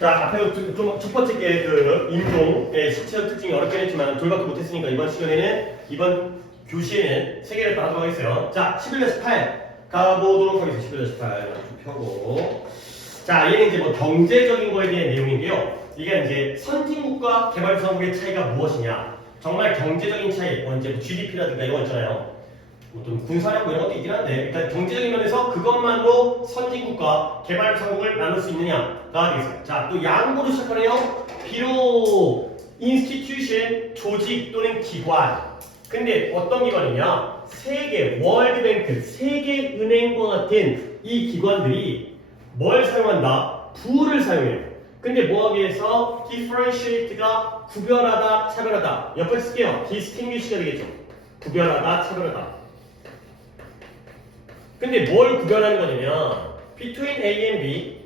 자, 앞에 첫 번째 게 그 인종의 시체적 특징이 어렵긴 했지만 둘밖에 못했으니까 이번 시간에는 이번 교시에는 세 개를 다 하도록 하겠어요. 자, 11-18 가보도록 하겠습니다. 11-18 좀 펴고. 자, 얘는 이제 뭐 경제적인 거에 대한 내용인데요. 이게 이제 선진국과 개발도상국의 차이가 무엇이냐? 정말 경제적인 차이, 뭐 이제 GDP라든가 이런 거 있잖아요. 어떤 군사력 이런 것도 있긴 한데 일단 경제적인 면에서 그것만으로 선진국과 개발도상국을 나눌 수 있느냐가 되겠어요. 자, 또 양보로 시작하네요. 비록 institution, 조직 또는 기관. 근데 어떤 기관이냐? 세계, 월드뱅크, 세계은행과 같은 이 기관들이 뭘 사용한다? 부를 사용해요. 근데 뭐하기 위해서 differentiate가 구별하다, 차별하다. 옆에 쓸게요. distinguish가 되겠죠. 구별하다, 차별하다. 근데 뭘 구별하는 거냐면 between A and B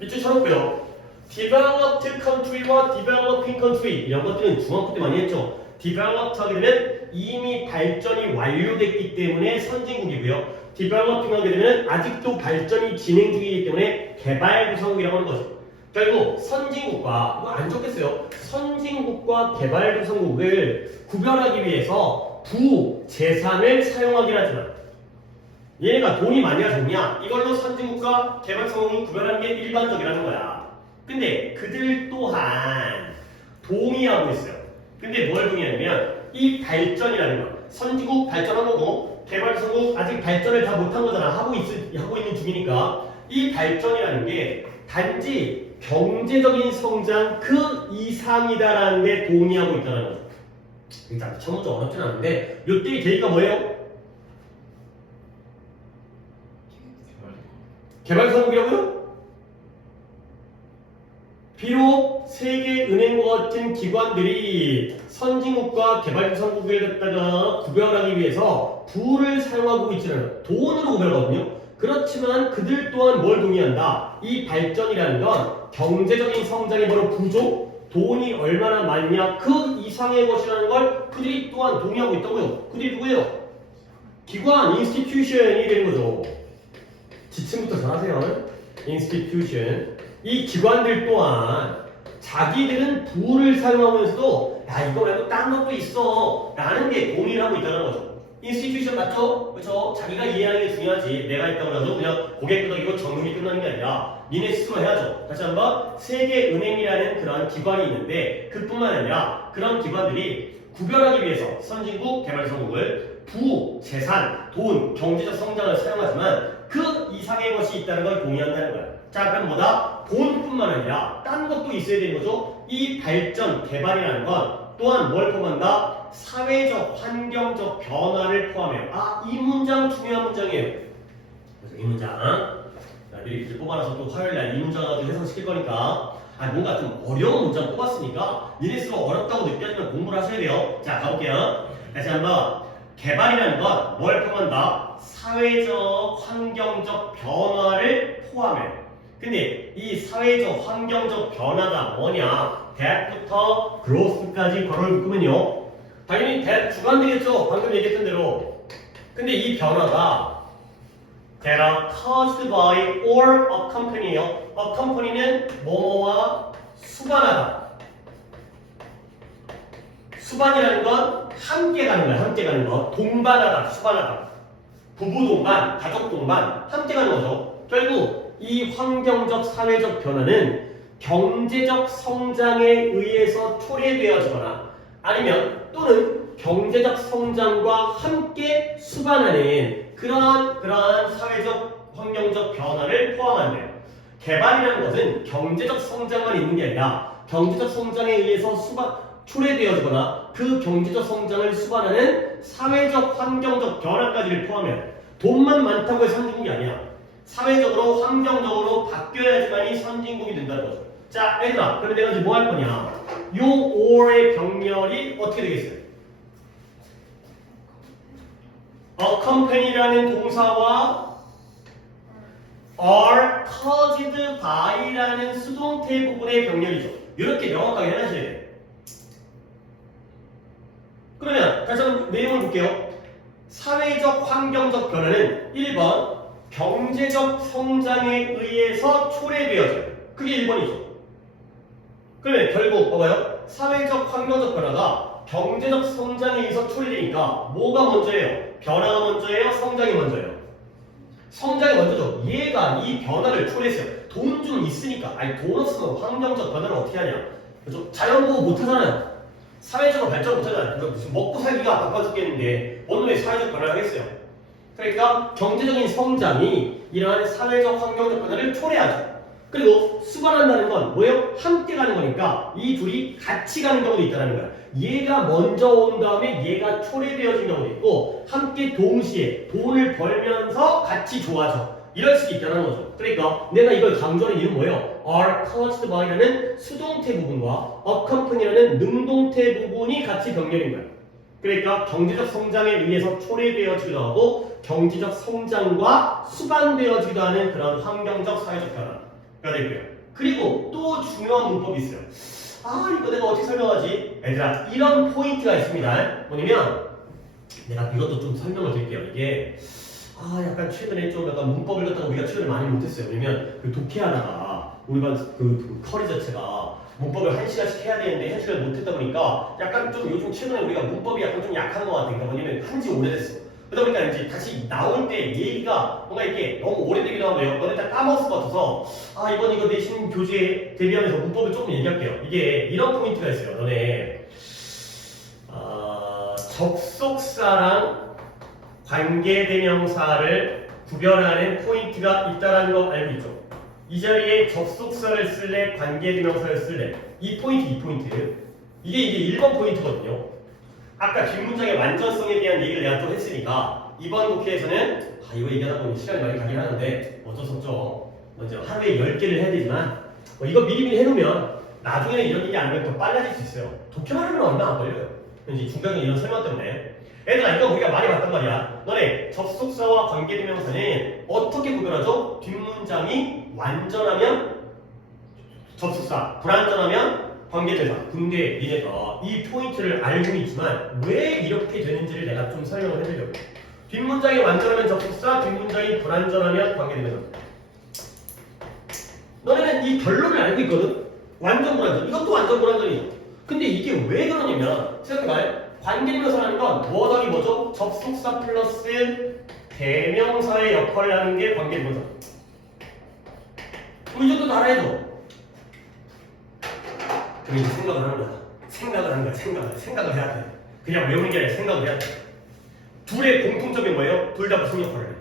밑줄 쳐놓고요. developed country와 developing country 이런 것들은 중학교 때 많이 했죠. developed 하게 되면 이미 발전이 완료됐기 때문에 선진국이고요. developing 하게 되면 아직도 발전이 진행 중이기 때문에 개발도상국이라고 하는 거죠. 결국 선진국과 이거 안 좋겠어요. 선진국과 개발도상국을 구별하기 위해서 부재산을 사용하긴 하지만 얘네가 돈이 많이야 적냐? 이걸로 선진국과 개발도상국을 구별하는 게 일반적이라는 거야. 근데 그들 또한 동의하고 있어요. 근데 뭘 동의하냐면 이 발전이라는 거 선진국 발전한 거고 개발도상국 아직 발전을 다 못한 거잖아. 하고 있는 중이니까 이 발전이라는 게 단지 경제적인 성장 그 이상이다라는 데 동의하고 있다는 거죠. 일단 처음부터 어렵진 않은데 요때 계기가 뭐예요? 개발도상국이라고요? 비록 세계은행과 같은 기관들이 선진국과 개발도상국을 갖다가 구별하기 위해서 부를 사용하고 있지는 않아요. 돈으로 구별하거든요. 그렇지만 그들 또한 뭘 동의한다? 이 발전이라는 건 경제적인 성장의 바로 부족, 돈이 얼마나 많냐 그 이상의 것이라는 걸 그들이 또한 동의하고 있다고요. 그들이 누구예요? 기관, institution이 되는 거죠. 지침부터 잘하세요. institution. 이 기관들 또한 자기들은 부를 사용하면서도 야 이거 말고 딴 것도 있어 라는 게 동의를 하고 있다는 거죠. institution 맞죠? 그렇죠? 자기가 이해하는 게 중요하지. 내가 있다고 해도 그냥 고개 끄덕이고 정금이 끝나는 게 아니라 니네 스스로 해야죠. 다시 한번 세계은행이라는 그런 기관이 있는데 그뿐만 아니라 그런 기관들이 구별하기 위해서 선진국, 개발도상국을 부, 재산, 돈, 경제적 성장을 사용하지만 그 이상의 것이 있다는 걸 동의한다는 거야. 자, 그럼 뭐다? 돈뿐만 아니라 딴 것도 있어야 되는 거죠. 이 발전, 개발이라는 건 또한 뭘 포함한다? 사회적, 환경적 변화를 포함해요. 아, 이 문장 중요한 문장이에요. 그래서 이 문장 미리 이제 뽑아놔서 또 화요일날 이 문장 가지고 해석시킬 거니까 뭔가 좀 어려운 문장 뽑았으니까 니네 스스로 어렵다고 느껴지면 공부를 하셔야 돼요. 자, 가볼게요. 다시 한번 개발이라는 건 뭘 포함한다? 사회적, 환경적 변화를 포함해요. 근데 이 사회적, 환경적 변화가 뭐냐? that부터 growth까지 괄호를 묶으면요. 당연히 that 주관되겠죠. 방금 얘기했던 대로. 근데 이 변화가 that are caused by or accompany예요. accompany는 뭐뭐와 수반하다. 수반이라는 건 함께 가는 거야. 함께 가는 거. 동반하다. 수반하다. 부부 동반, 가족 동반 함께 가는 거죠. 결국 이 환경적, 사회적 변화는 경제적 성장에 의해서 초래되어지거나 아니면 또는 경제적 성장과 함께 수반하는 그러한 사회적, 환경적 변화를 포함한대요. 개발이라는 것은 경제적 성장만 있는 게 아니라 경제적 성장에 의해서 초래되어지거나 그 경제적 성장을 수반하는 사회적, 환경적 변화까지를 포함해요. 돈만 많다고 해서 선진국이 아니야. 사회적으로, 환경적으로 바뀌어야지만이 선진국이 된다는 거죠. 자, 얘들아, 그럼 내가 이제 뭐 할 거냐? 요 or의 병렬이 어떻게 되겠어요? accompany라는 동사와 are caused by라는 수동태 부분의 병렬이죠. 이렇게 명확하게 해놔셔야 돼요. 그러면 다시 한번 내용을 볼게요. 사회적, 환경적 변화는 1번 경제적 성장에 의해서 초래되어져요. 그게 1번이죠. 그러면 결국 봐봐요. 사회적 환경적 변화가 경제적 성장에 의해서 초래되니까 뭐가 먼저예요? 변화가 먼저예요? 성장이 먼저예요? 성장이 먼저죠. 얘가 이 변화를 초래했어요. 돈 좀 있으니까. 아니 돈 없으면 환경적 변화를 어떻게 하냐? 그렇죠? 자연보호 못하잖아요. 사회적으로 발전 못하잖아요. 그러니까 무슨 먹고 살기가 바빠 죽겠는데 어느 왜 사회적 변화를 하겠어요? 그러니까 경제적인 성장이 이러한 사회적 환경적 변화를 초래하죠. 그리고 수반한다는 건 뭐예요? 함께 가는 거니까 이 둘이 같이 가는 경우도 있다는 거야. 얘가 먼저 온 다음에 얘가 초래되어진 경우도 있고 함께 동시에 돈을 벌면서 같이 좋아져. 이럴 수도 있다는 거죠. 그러니까 내가 이걸 강조하는 이유는 뭐예요? are caused by라는 수동태 부분과 accompany라는 능동태 부분이 같이 병렬인 거야. 그러니까 경제적 성장에 의해서 초래되어지기도 하고 경제적 성장과 수반되어지기도 하는 그런 환경적 사회적 변화가 되고요. 그리고 또 중요한 문법이 있어요. 아 이거 내가 어떻게 설명하지? 얘들아 이런 포인트가 있습니다. 뭐냐면 내가 이것도 좀 설명을 드릴게요. 이게 약간 최근에 좀 약간 문법을 갖다가 우리가 최근에 많이 못했어요. 왜냐면 그 독해하다가 우리 반 그 커리 자체가 문법을 1시간씩 해야 되는데 1시간을 못했다 보니까 약간 좀 요즘 최근에 우리가 문법이 약간 좀 약한 것 같으니까 뭐냐면 한지 오래됐어. 그러다 보니까 이제 다시 나올 때 얘기가 뭔가 이게 너무 오래되기도 하고 너네 다 까먹을 것 같아서 이번 이거 내신 교재에 대비하면서 문법을 조금 얘기할게요. 이게 이런 포인트가 있어요. 너네 접속사랑 관계대명사를 구별하는 포인트가 있다는 거 알고 있죠? 이 자리에 접속사를 쓸래 관계대명사를 쓸래 이 포인트 이게 이제 1번 포인트거든요. 아까 뒷문장의 완전성에 대한 얘기를 내가 좀 했으니까 이번 독해에서는 이거 얘기하다 보니 시간이 많이 가긴 하는데 어쩔 수 없죠. 먼저 하루에 10개를 해야 되지만 이거 미리미리 해놓으면 나중에는 이런 일이 아니면 더 빨라질 수 있어요. 독해만 하면 얼마 안 걸려요. 왠지 중간에 이런 설명 때문에 얘들아 이거 우리가 많이 봤단 말이야. 너네 접속사와 관계대명사는 어떻게 구별하죠? 뒷문장이 완전하면 접속사, 불완전하면 관계대명사. 근데 얘네가 이 포인트를 알고 있지만 왜 이렇게 되는지를 내가 좀 설명을 해드리려고. 뒷문장이 완전하면 접속사, 뒷문장이 불완전하면 관계대명사. 너네는 이 결론을 알고 있거든? 완전 불완전. 이것도 완전 불완전이죠. 근데 이게 왜 그러냐면 생각해봐요. 관계대명사라는 건 뭐 더하기 뭐죠? 접속사 플러스 대명사의 역할을 하는 게 관계대명사. 이 정도 다 알아야죠. 그럼 이제 생각을 하는 거야. 생각을 해야 돼. 그냥 외우는 게 아니라 생각을 해야 돼. 둘의 공통점이 뭐예요? 둘 다 무슨 역할을 해?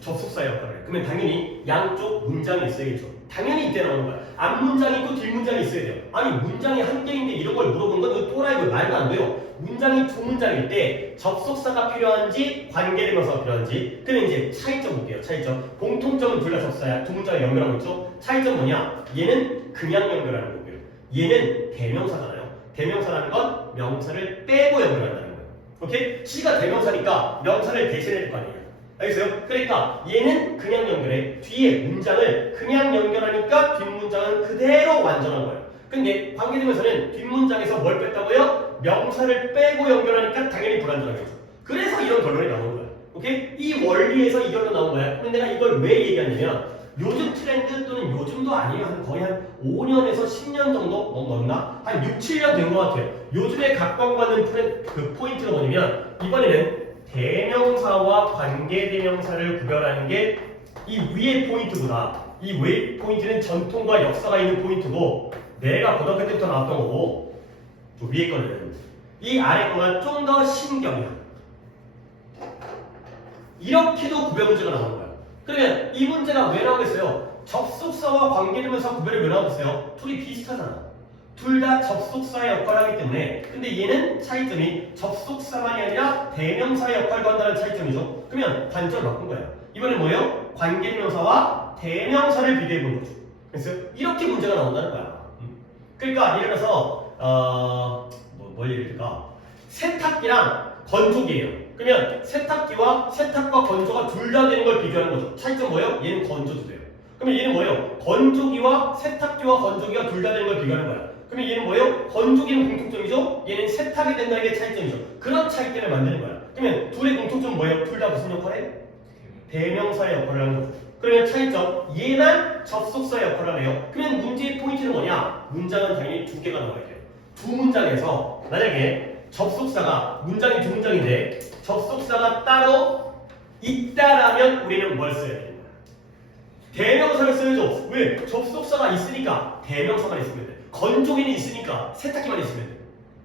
접속사의 역할을 해. 그러면 당연히 양쪽 문장이 있어야겠죠. 당연히 이때 나오는 거야. 앞문장이 있고 뒷문장이 있어야 돼요. 아니 문장이 한 개인데 이런 걸 물어본 건 또라이고 말도 안 돼요. 문장이 두 문장일 때 접속사가 필요한지 관계대명사가 필요한지 그럼 이제 차이점 볼게요. 차이점. 공통점은 둘 다 접속사야. 두 문장을 연결하고 있죠. 차이점 뭐냐? 얘는 그냥 연결하는 거고요. 얘는 대명사잖아요. 대명사라는 건 명사를 빼고 연결한다는 거예요. 오케이? G가 대명사니까 명사를 대신해야 될 거 아니에요. 알겠어요? 그러니까 얘는 그냥 연결해. 뒤에 문장을 그냥 연결하니까 뒷문장은 그대로 완전한 거예요. 근데 관계대명사는 뒷문장에서 뭘 뺐다고요? 명사를 빼고 연결하니까 당연히 불완전하겠죠. 그래서 이런 결론이 나오는 거야. 오케이? 이 원리에서 이 결론 나온 거야. 근데 내가 이걸 왜 얘기하냐면 요즘 트렌드 또는 요즘도 아니에요. 거의 한 5년에서 10년 정도 넘나? 한 6, 7년 된 것 같아요. 요즘에 각광받는 그 포인트가 뭐냐면 이번에는 대명사와 관계대명사를 구별하는 게 이 위의 포인트보다 이 위의 포인트는 전통과 역사가 있는 포인트고 내가 고등학교 때부터 나왔던 거고 위에 거는 이 아래 거가 좀 더 신경이야. 이렇게도 구별 문제가 나오는 거야. 그러면 이 문제가 왜 나오겠어요? 접속사와 관계대명사 구별이 왜 나오겠어요? 둘이 비슷하잖아. 둘 다 접속사의 역할을 하기 때문에 근데 얘는 차이점이 접속사만이 아니라 대명사의 역할도 한다는 차이점이죠. 그러면 관점을 바꾼 거예요. 이번엔 뭐예요? 관계대명사와 대명사를 비교해보는 거죠. 그래서 이렇게 문제가 나온다는 거야. 그러니까 예를 들어서 뭘 예를 들까? 세탁기랑 건조기예요. 그러면 세탁기와 세탁과 건조가 둘 다 되는 걸 비교하는 거죠. 차이점 뭐예요? 얘는 건조도 돼요. 그러면 얘는 뭐예요? 건조기와 세탁기와 건조기가 둘 다 되는 걸 비교하는 거야. 그러면 얘는 뭐예요? 건조기는 공통점이죠? 얘는 세탁이 된다는 게 차이점이죠. 그런 차이 때문에 만드는 거야. 그러면 둘의 공통점은 뭐예요? 둘 다 무슨 역할을 해? 대명사의 역할을 하는 거죠. 그러면 차이점 얘만 접속사 역할을 하네요. 그러면 문제의 포인트는 뭐냐? 문장은 당연히 두 개가 나와야 돼요. 두 문장에서 만약에 접속사가 문장이 두 문장인데 접속사가 따로 있다라면 우리는 뭘 써야 됩니다. 대명사를 써야죠. 왜? 접속사가 있으니까 대명사만 있으면 돼. 건조기는 있으니까 세탁기만 있으면 돼.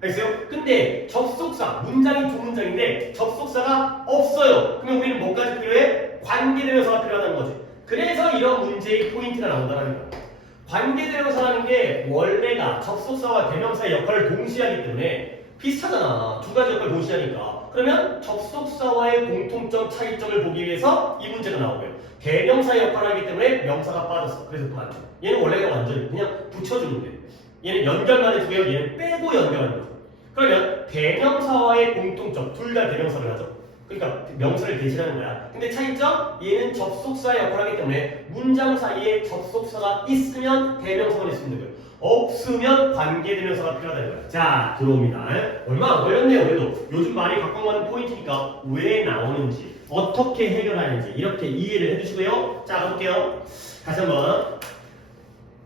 알겠어요? 근데 접속사, 문장이 두 문장인데 접속사가 없어요. 그러면 우리는 뭐까지 필요해? 관계대명사가 필요하다는 거지. 그래서 이런 문제의 포인트가 나온다는 거야. 관계대명사라는 게 원래가 접속사와 대명사의 역할을 동시에 하기 때문에 비슷하잖아. 두 가지 역할을 동시에 하니까. 그러면 접속사와의 공통점 차이점을 보기 위해서 이 문제가 나오고요. 대명사의 역할을 하기 때문에 명사가 빠졌어. 그래서 또 안 돼. 얘는 원래가 완전히 그냥 붙여주는 데 얘는 연결만 해주고요. 얘는 빼고 연결하는 거죠. 그러면 대명사와의 공통점, 둘 다 대명사를 하죠. 그러니까 명사를 대신하는 거야. 근데 차이점? 얘는 접속사의 역할을 하기 때문에 문장 사이에 접속사가 있으면 대명사만 있으면 되고요. 없으면 관계대명사가 필요하다는 거야. 자, 들어옵니다. 얼마 안 걸렸네요. 그래도 요즘 많이 각광받는 포인트니까 왜 나오는지, 어떻게 해결하는지 이렇게 이해를 해주시고요. 자, 가볼게요. 다시 한번.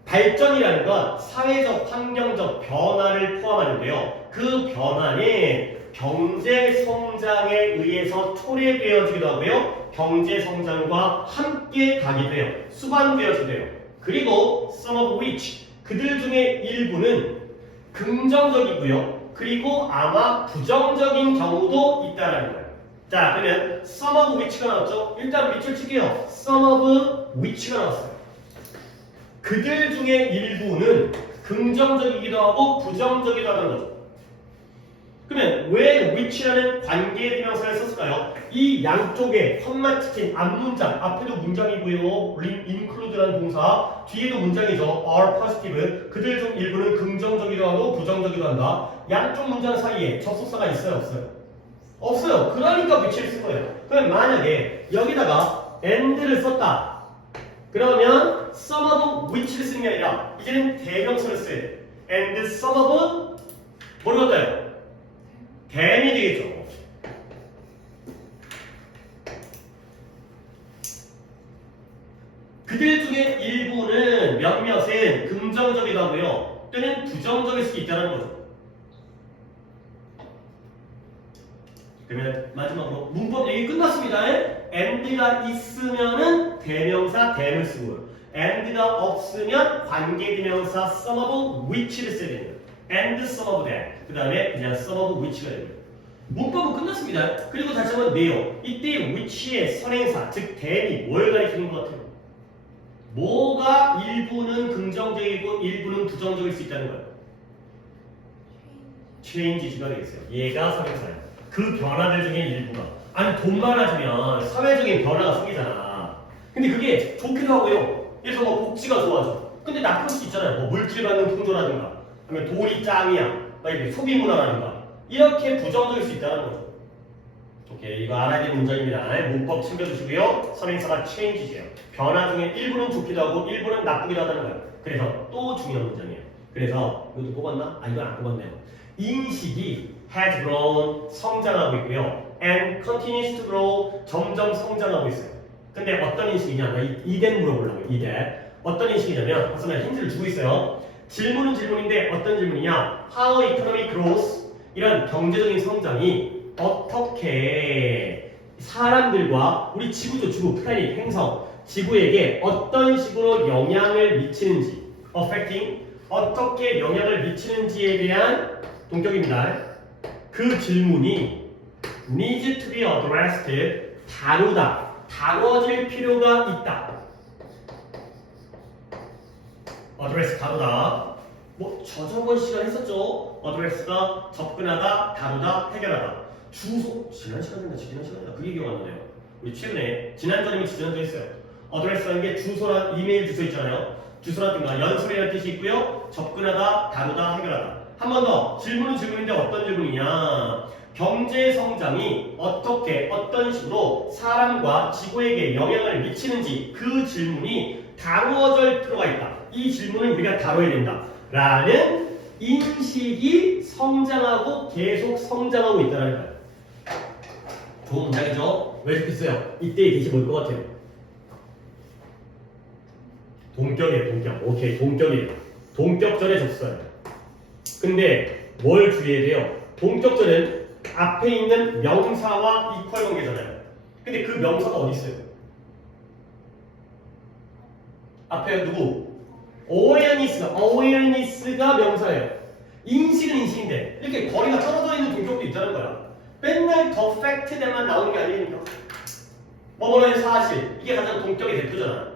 발전이라는 건 사회적, 환경적 변화를 포함하는데요. 그 변화는 경제 성장에 의해서 초래되어지기도 하고요. 경제 성장과 함께 가기도 해요. 수반되어지기도 해요. 그리고 some of which, 그들 중에 일부는 긍정적이고요. 그리고 아마 부정적인 경우도 있다는 거예요. 자, 그러면 some of which가 나왔죠? 일단 밑줄 칠게요. some of which가 나왔어요. 그들 중에 일부는 긍정적이기도 하고 부정적이기도 하다는 거죠. 그러면 왜 which라는 관계대명사를 썼을까요? 이 양쪽에 컴마 치킨 앞문장, 앞에도 문장이고요. include라는 동사, 뒤에도 문장이죠. are positive, 그들 중 일부는 긍정적이기도 하고 부정적이기도 한다. 양쪽 문장 사이에 접속사가 있어요? 없어요? 없어요. 그러니까 which를 쓴 거예요. 그럼 만약에 여기다가 and를 썼다. 그러면 some of which를 쓰는 게 아니라 이제는 대명사를 써야 돼. and some of 뭐로 갈까요? then이 되겠죠. 그들 중에 일부는 몇몇은 긍정적이기도 하고요. 또는 부정적일 수도 있다는 거죠. 그러면 마지막으로 문법 얘기 끝났습니다. and가 있으면은 대명사 then을 쓰고요. and가 없으면 관계대명사 some of which를 써야 됩니다. and some of that. 그 다음에 그냥 some of which가 됩니다. 문법은 끝났습니다. 그리고 다시 한번 네요. 이때 which의 선행사, 즉 then이 뭘 가리키는 것 같아요? 뭐가 일부는 긍정적이고 일부는 부정적일 수 있다는 거예요? change가 되겠어요. 얘가 선행사예요. 그 변화들 중에 일부가. 아니 돈 많아지면 사회적인 변화가 생기잖아. 근데 그게 좋기도 하고요. 그래서 뭐 복지가 좋아져. 근데 나쁠 수도 있잖아요. 뭐 물질 받는 풍조라든가 아니면 돈이 짱이야. 막 이렇게 소비 문화라든가 이렇게 부정적일 수 있다는 거죠. 오케이, 이거 알아야 될 문장입니다. 문법 챙겨주시고요. 선행사가 change예요. 변화 중에 일부는 좋기도 하고 일부는 나쁘기도 하다는 거예요. 그래서 또 중요한 문장이에요. 그래서 이것도 뽑았나? 아, 이건 안 뽑았네요. 인식이 has grown, 성장하고 있고요. and continues to grow, 점점 성장하고 있어요. 근데 어떤 인식이냐? 나 이대 물어보려고요. 이대. 어떤 인식이냐면, 선생님 힌트를 주고 있어요. 질문은 질문인데 어떤 질문이냐? How economic growth, 이런 경제적인 성장이 어떻게 사람들과 우리 지구죠, 지구, 플래닛, 행성, 지구에게 어떤 식으로 영향을 미치는지, affecting, 어떻게 영향을 미치는지에 대한 동격입니다. 그 질문이 needs to be addressed, 다루다, 다뤄질 필요가 있다. address, 다루다. 뭐 저번 시간 했었죠. address가 접근하다, 다루다, 해결하다. 주소, 지난 시간인가 지난 시간인가 그게 기억 안 나네요. 우리 최근에 지난주이면 지난주 했어요. address라는 게 주소란 이메일 주소 있잖아요. 주소라든가 연설이라는 뜻이 있고요. 접근하다, 다루다, 해결하다. 한 번 더. 질문은 질문인데 어떤 질문이냐? 경제 성장이 어떻게 어떤 식으로 사람과 지구에게 영향을 미치는지 그 질문이 다루어질 필요가 있다. 이 질문을 우리가 다뤄야 된다. 라는 인식이 성장하고 계속 성장하고 있다는 거예요. 좋은 문장이죠? 왜 이렇게 써요? 이때의 뜻이 뭘 것 같아요? 동격이에요, 동격. 오케이, 동격이에요. 동격전에 졌어요. 근데 뭘 주의해야 돼요? 동격전은 앞에 있는 명사와 이퀄 관계잖아요. 근데 그 명사가 어디 있어요? 앞에 누구? awareness가 명사예요. 인식은 인식인데 이렇게 거리가 떨어져 있는 동격도 있다는 거야. 맨날 더 팩트들만 나오는 게 아니니까. 뭐뭐는 사실, 이게 가장 동격의 대표잖아.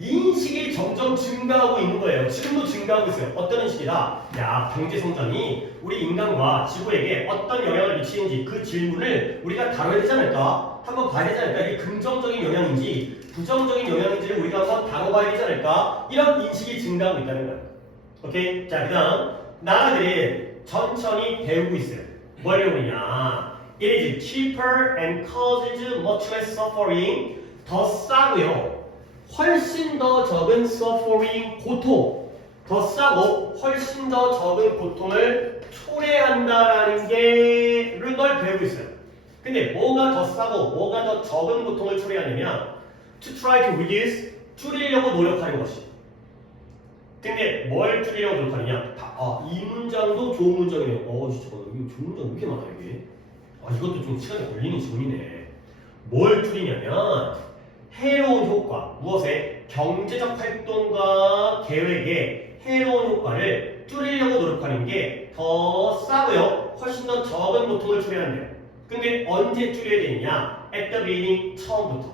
인식이 점점 증가하고 있는 거예요. 지금도 증가하고 있어요. 어떤 인식이다? 야, 경제 성장이 우리 인간과 지구에게 어떤 영향을 미치는지 그 질문을 우리가 다뤄야 되지 않을까? 한번 봐야 되지 않을까? 이게 긍정적인 영향인지 부정적인 영향인지를 우리가 한번 다뤄봐야 되지 않을까? 이런 인식이 증가하고 있다는 거예요. 오케이? 자, 그 다음 나라들이 천천히 배우고 있어요. 뭘 배우느냐? It is cheaper and causes much less suffering. 더 싸고요. 훨씬 더 적은 suffering, 고통. 더 싸고 훨씬 더 적은 고통을 초래한다라는 걸 배우고 있어요. 근데 뭐가 더 싸고 뭐가 더 적은 고통을 초래하냐면 to try to reduce, 줄이려고 노력하는 것이. 근데 뭘 줄이려고 노력하느냐? 이 문장도 좋은 문장이네요. 진짜 이거 좋은 문장 왜 이렇게 많아 이게? 이것도 좀 시간이 걸리는 질문이네. 뭘 줄이냐면 해로운 효과, 무엇에? 경제적 활동과 계획에 해로운 효과를 줄이려고 노력하는 게 더 싸고요. 훨씬 더 적은 고통을 초래한대요. 근데 언제 줄여야 되느냐? At the beginning, 처음부터.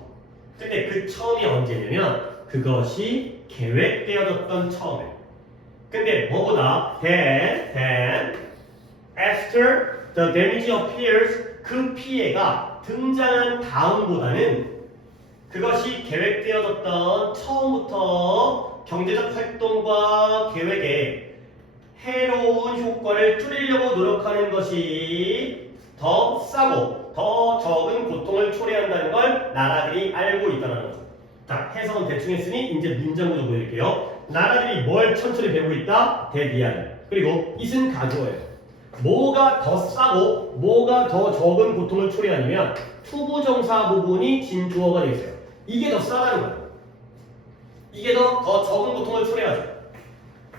근데 그 처음이 언제냐면 그것이 계획되어졌던 처음에. 근데 뭐보다 then after the damage appears, 그 피해가 등장한 다음보다는 그것이 계획되어졌던 처음부터 경제적 활동과 계획에 해로운 효과를 줄이려고 노력하는 것이 더 싸고 더 적은 고통을 초래한다는 걸 나라들이 알고 있다는 거죠. 자, 해석은 대충 했으니 이제 문장 구조 보여드릴게요. 나라들이 뭘 천천히 배우고 있다? 대비하기. 그리고 이은 가주어예요. 뭐가 더 싸고 뭐가 더 적은 고통을 초래하냐면 투부정사 부분이 진주어가 되겠어요. 이게 더 싸다는 거예요. 이게 더 적은 고통을 초래하죠.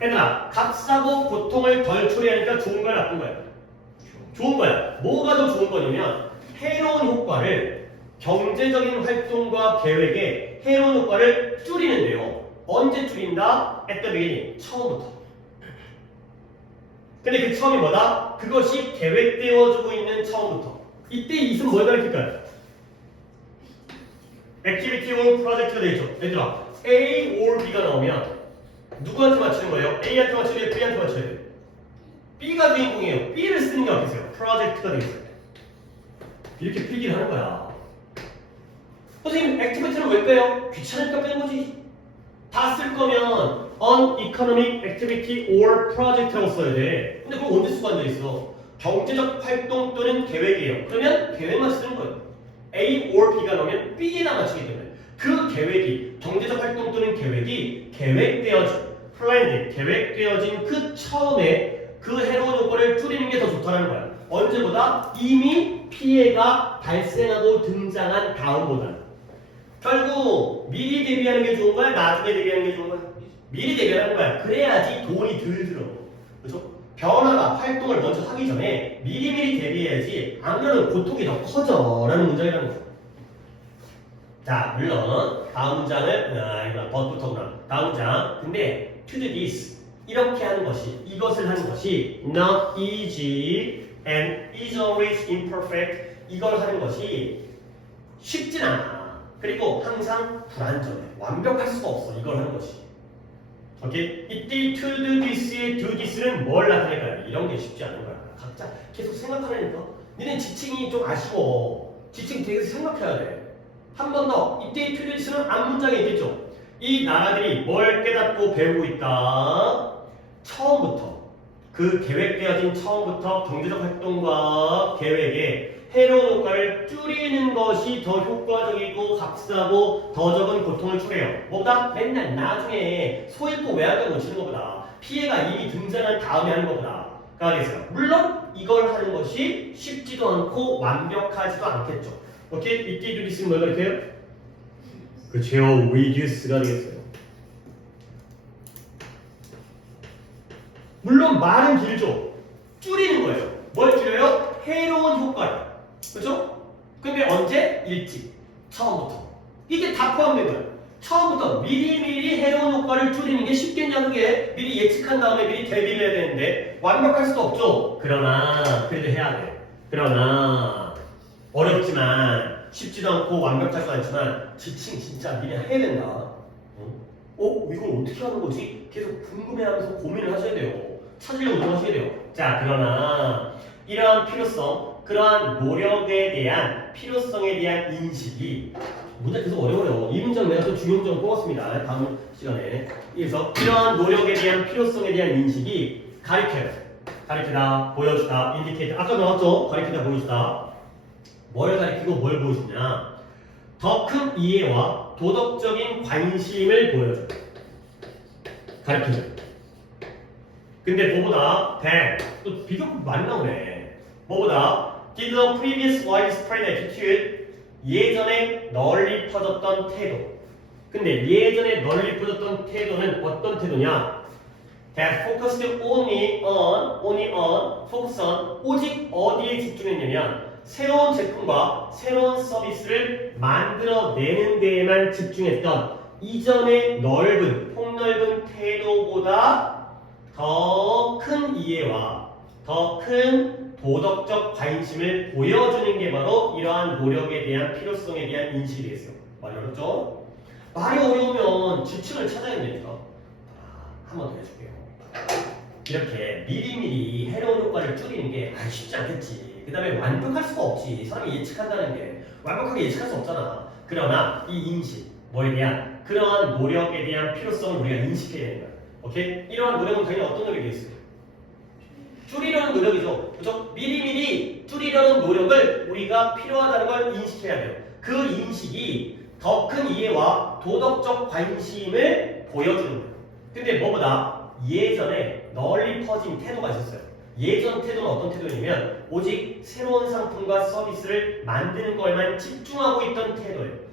얘들아, 값싸고 고통을 덜 초래하니까 좋은 거야, 나쁜 거야? 좋은 거야. 뭐가 더 좋은 거냐면 해로운 효과를, 경제적인 활동과 계획에 해로운 효과를 줄이는데요. 언제 줄인다? At the beginning, 처음부터. 근데 그 처음이 뭐다? 그것이 계획되어지고 있는 처음부터. 이때 이은 뭘 가르칠까요? 액티비티 or 프로젝트가 되죠. 얘들아, A or B가 나오면 누구한테 맞추는 거예요? A한테 맞춰야 돼요? B한테 맞춰야 돼요? B가 주인공이에요. B를 쓰는 게 어땠어요? 프로젝트가 되겠어요. 이렇게 필기를 하는 거야. 선생님, 액티비티를 왜 빼요? 귀찮으니까 빼는 거지. 다 쓸 거면 uneconomic activity or project라고 써야 돼. 근데 그걸 언제 쓰고 앉아있어? 경제적 활동 또는 계획이에요. 그러면 계획만 쓰는 거예요. A or B가 나오면 B에다 맞추기 때문에 그 계획이, 경제적 활동 또는 계획이 계획되어진 그 처음에 그 해로운 효과를 줄이는 게 더 좋다는 거야. 언제보다? 이미 피해가 발생하고 등장한 다음보다. 결국 미리 대비하는 게 좋은 거야? 나중에 대비하는 게 좋은 거야? 미리 대비하는 거야. 그래야지 돈이 덜 들어. 그렇죠? 변화가 활동을 먼저 하기 전에 미리미리 대비해야지, 안 그러면 고통이 더 커져 라는 문장이라는 거죠. 자, 물론 다음 문장은 이거 but부터구나. 다음 문장. 근데 to do this, 이렇게 하는 것이, 이것을 하는 것이 not easy and is always imperfect, 이걸 하는 것이 쉽진 않아. 그리고 항상 불완전해. 완벽할 수가 없어. 이걸 하는 것이. 오케이? 이때 to do this의 do this는 뭘 나타낼까요? 이런 게 쉽지 않은 거야. 각자 계속 생각하려니까. 니네 지칭이 좀 아쉬워. 지칭 되게 생각해야 돼. 한 번 더. 이때 to do this는 앞 문장에 있겠죠. 이 나라들이 뭘 깨닫고 배우고 있다. 처음부터, 그 계획되어진 처음부터 경제적 활동과 계획에 해로운 효과를 줄이는 것이 더 효과적이고 값싸고 더 적은 고통을 초래해요. 뭐보다? 맨날 나중에 소액고 외환을 놓치는 것보다, 피해가 이미 등장한 다음에 하는 것보다 가 되겠어요. 물론 이걸 하는 것이 쉽지도 않고 완벽하지도 않겠죠. 오케이? 이때 do this는 뭐가 될까요? 그렇죠. reduce가 되겠어요. 물론 말은 길죠. 줄이는 거예요. 뭘 줄여요? 해로운 효과를. 그죠? 근데 언제? 일찍. 처음부터. 이게 다 포함된 거예요. 처음부터 미리미리 해로운 효과를 줄이는 게 쉽겠냐 그게. 미리 예측한 다음에 미리 대비를 해야 되는데 완벽할 수도 없죠. 그러나 그래도 해야 돼. 그러나 어렵지만 쉽지도 않고 완벽하지도 않지만 지칭 진짜 미리 해야 된다. 이걸 어떻게 하는 거지? 계속 궁금해하면서 고민을 하셔야 돼요. 찾으려고 노력하셔야 돼요. 자, 그러나 이러한 필요성, 그러한 노력에 대한 필요성에 대한 인식이 문제 계속 어려워요. 이 문장 내가 또 중요 문장을 뽑았습니다. 다음 시간에. 그래서 이러한 노력에 대한 필요성에 대한 인식이 가리켜요. 가리키다, 보여주다, 인디케이터. 아까 나왔죠? 가리키다, 보여주다. 뭘 가리키고 뭘 보여주냐? 더 큰 이해와 도덕적인 관심을 보여줘요. 가리키죠. 근데 뭐보다 또 비교급 많이 나오네. 뭐보다 did the previous widespread attitude 예전에 널리 퍼졌던 태도. 근데 예전에 널리 퍼졌던 태도는 어떤 태도냐? That focused only on, focus on 오직 어디에 집중했냐면 새로운 제품과 새로운 서비스를 만들어내는 데에만 집중했던 이전의 폭넓은 태도보다 더 큰 이해와 더 큰 도덕적 관심을 보여주는 게 바로 이러한 노력에 대한 필요성에 대한 인식이 되겠어요. 말이 어렵죠? 말이 어려우면 지층을 찾아야 되니까. 한 번 더 해줄게요. 이렇게 미리미리 해로운 효과를 줄이는 게 쉽지 않겠지. 그 다음에 완벽할 수가 없지. 사람이 예측한다는 게 완벽하게 예측할 수 없잖아. 그러나 이 인식, 뭐에 대한 그러한 노력에 대한 필요성을 우리가 인식해야 되는 거야. 오케이? 이러한 노력은 당연히 어떤 노력이 있어요? 줄이려는 노력이죠. 그렇죠? 미리미리 줄이려는 노력을 우리가 필요하다는 걸 인식해야 돼요. 그 인식이 더 큰 이해와 도덕적 관심을 보여주는 거예요. 근데 뭐보다 예전에 널리 퍼진 태도가 있었어요. 예전 태도는 어떤 태도냐면 오직 새로운 상품과 서비스를 만드는 것에만 집중하고 있던 태도예요.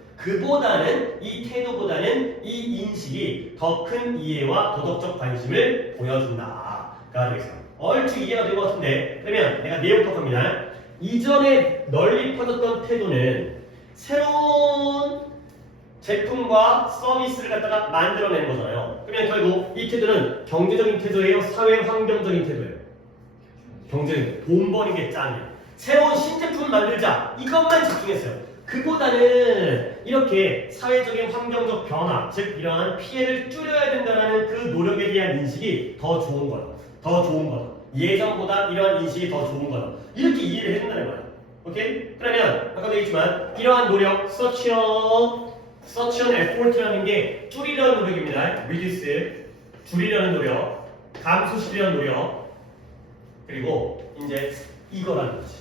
이 태도보다는 이 인식이 더 큰 이해와 도덕적 관심을 보여준다가 되겠어요. 얼추 이해가 된 것 같은데, 그러면 내가 내용부터 갑니다. 이전에 널리 퍼졌던 태도는 새로운 제품과 서비스를 갖다가 만들어내는 거잖아요. 그러면 결국 이 태도는 경제적인 태도예요? 사회 환경적인 태도예요? 경제적인, 돈 버는 게 짱이에요. 새로운 신제품을 만들자, 이것만 집중했어요. 그보다는 이렇게 사회적인 환경적 변화, 즉 이러한 피해를 줄여야 된다는 그 노력에 대한 인식이 더 좋은 거다. 더 좋은 거다. 예전보다 이러한 인식이 더 좋은 거다. 이렇게 이해를 해준다는 거야. 오케이? 그러면 아까도 얘기했지만 이러한 노력, such an effort라는 게 줄이려는 노력입니다. reduce, 줄이려는 노력, 감소시키려는 노력, 그리고 이제 이거라는 거지.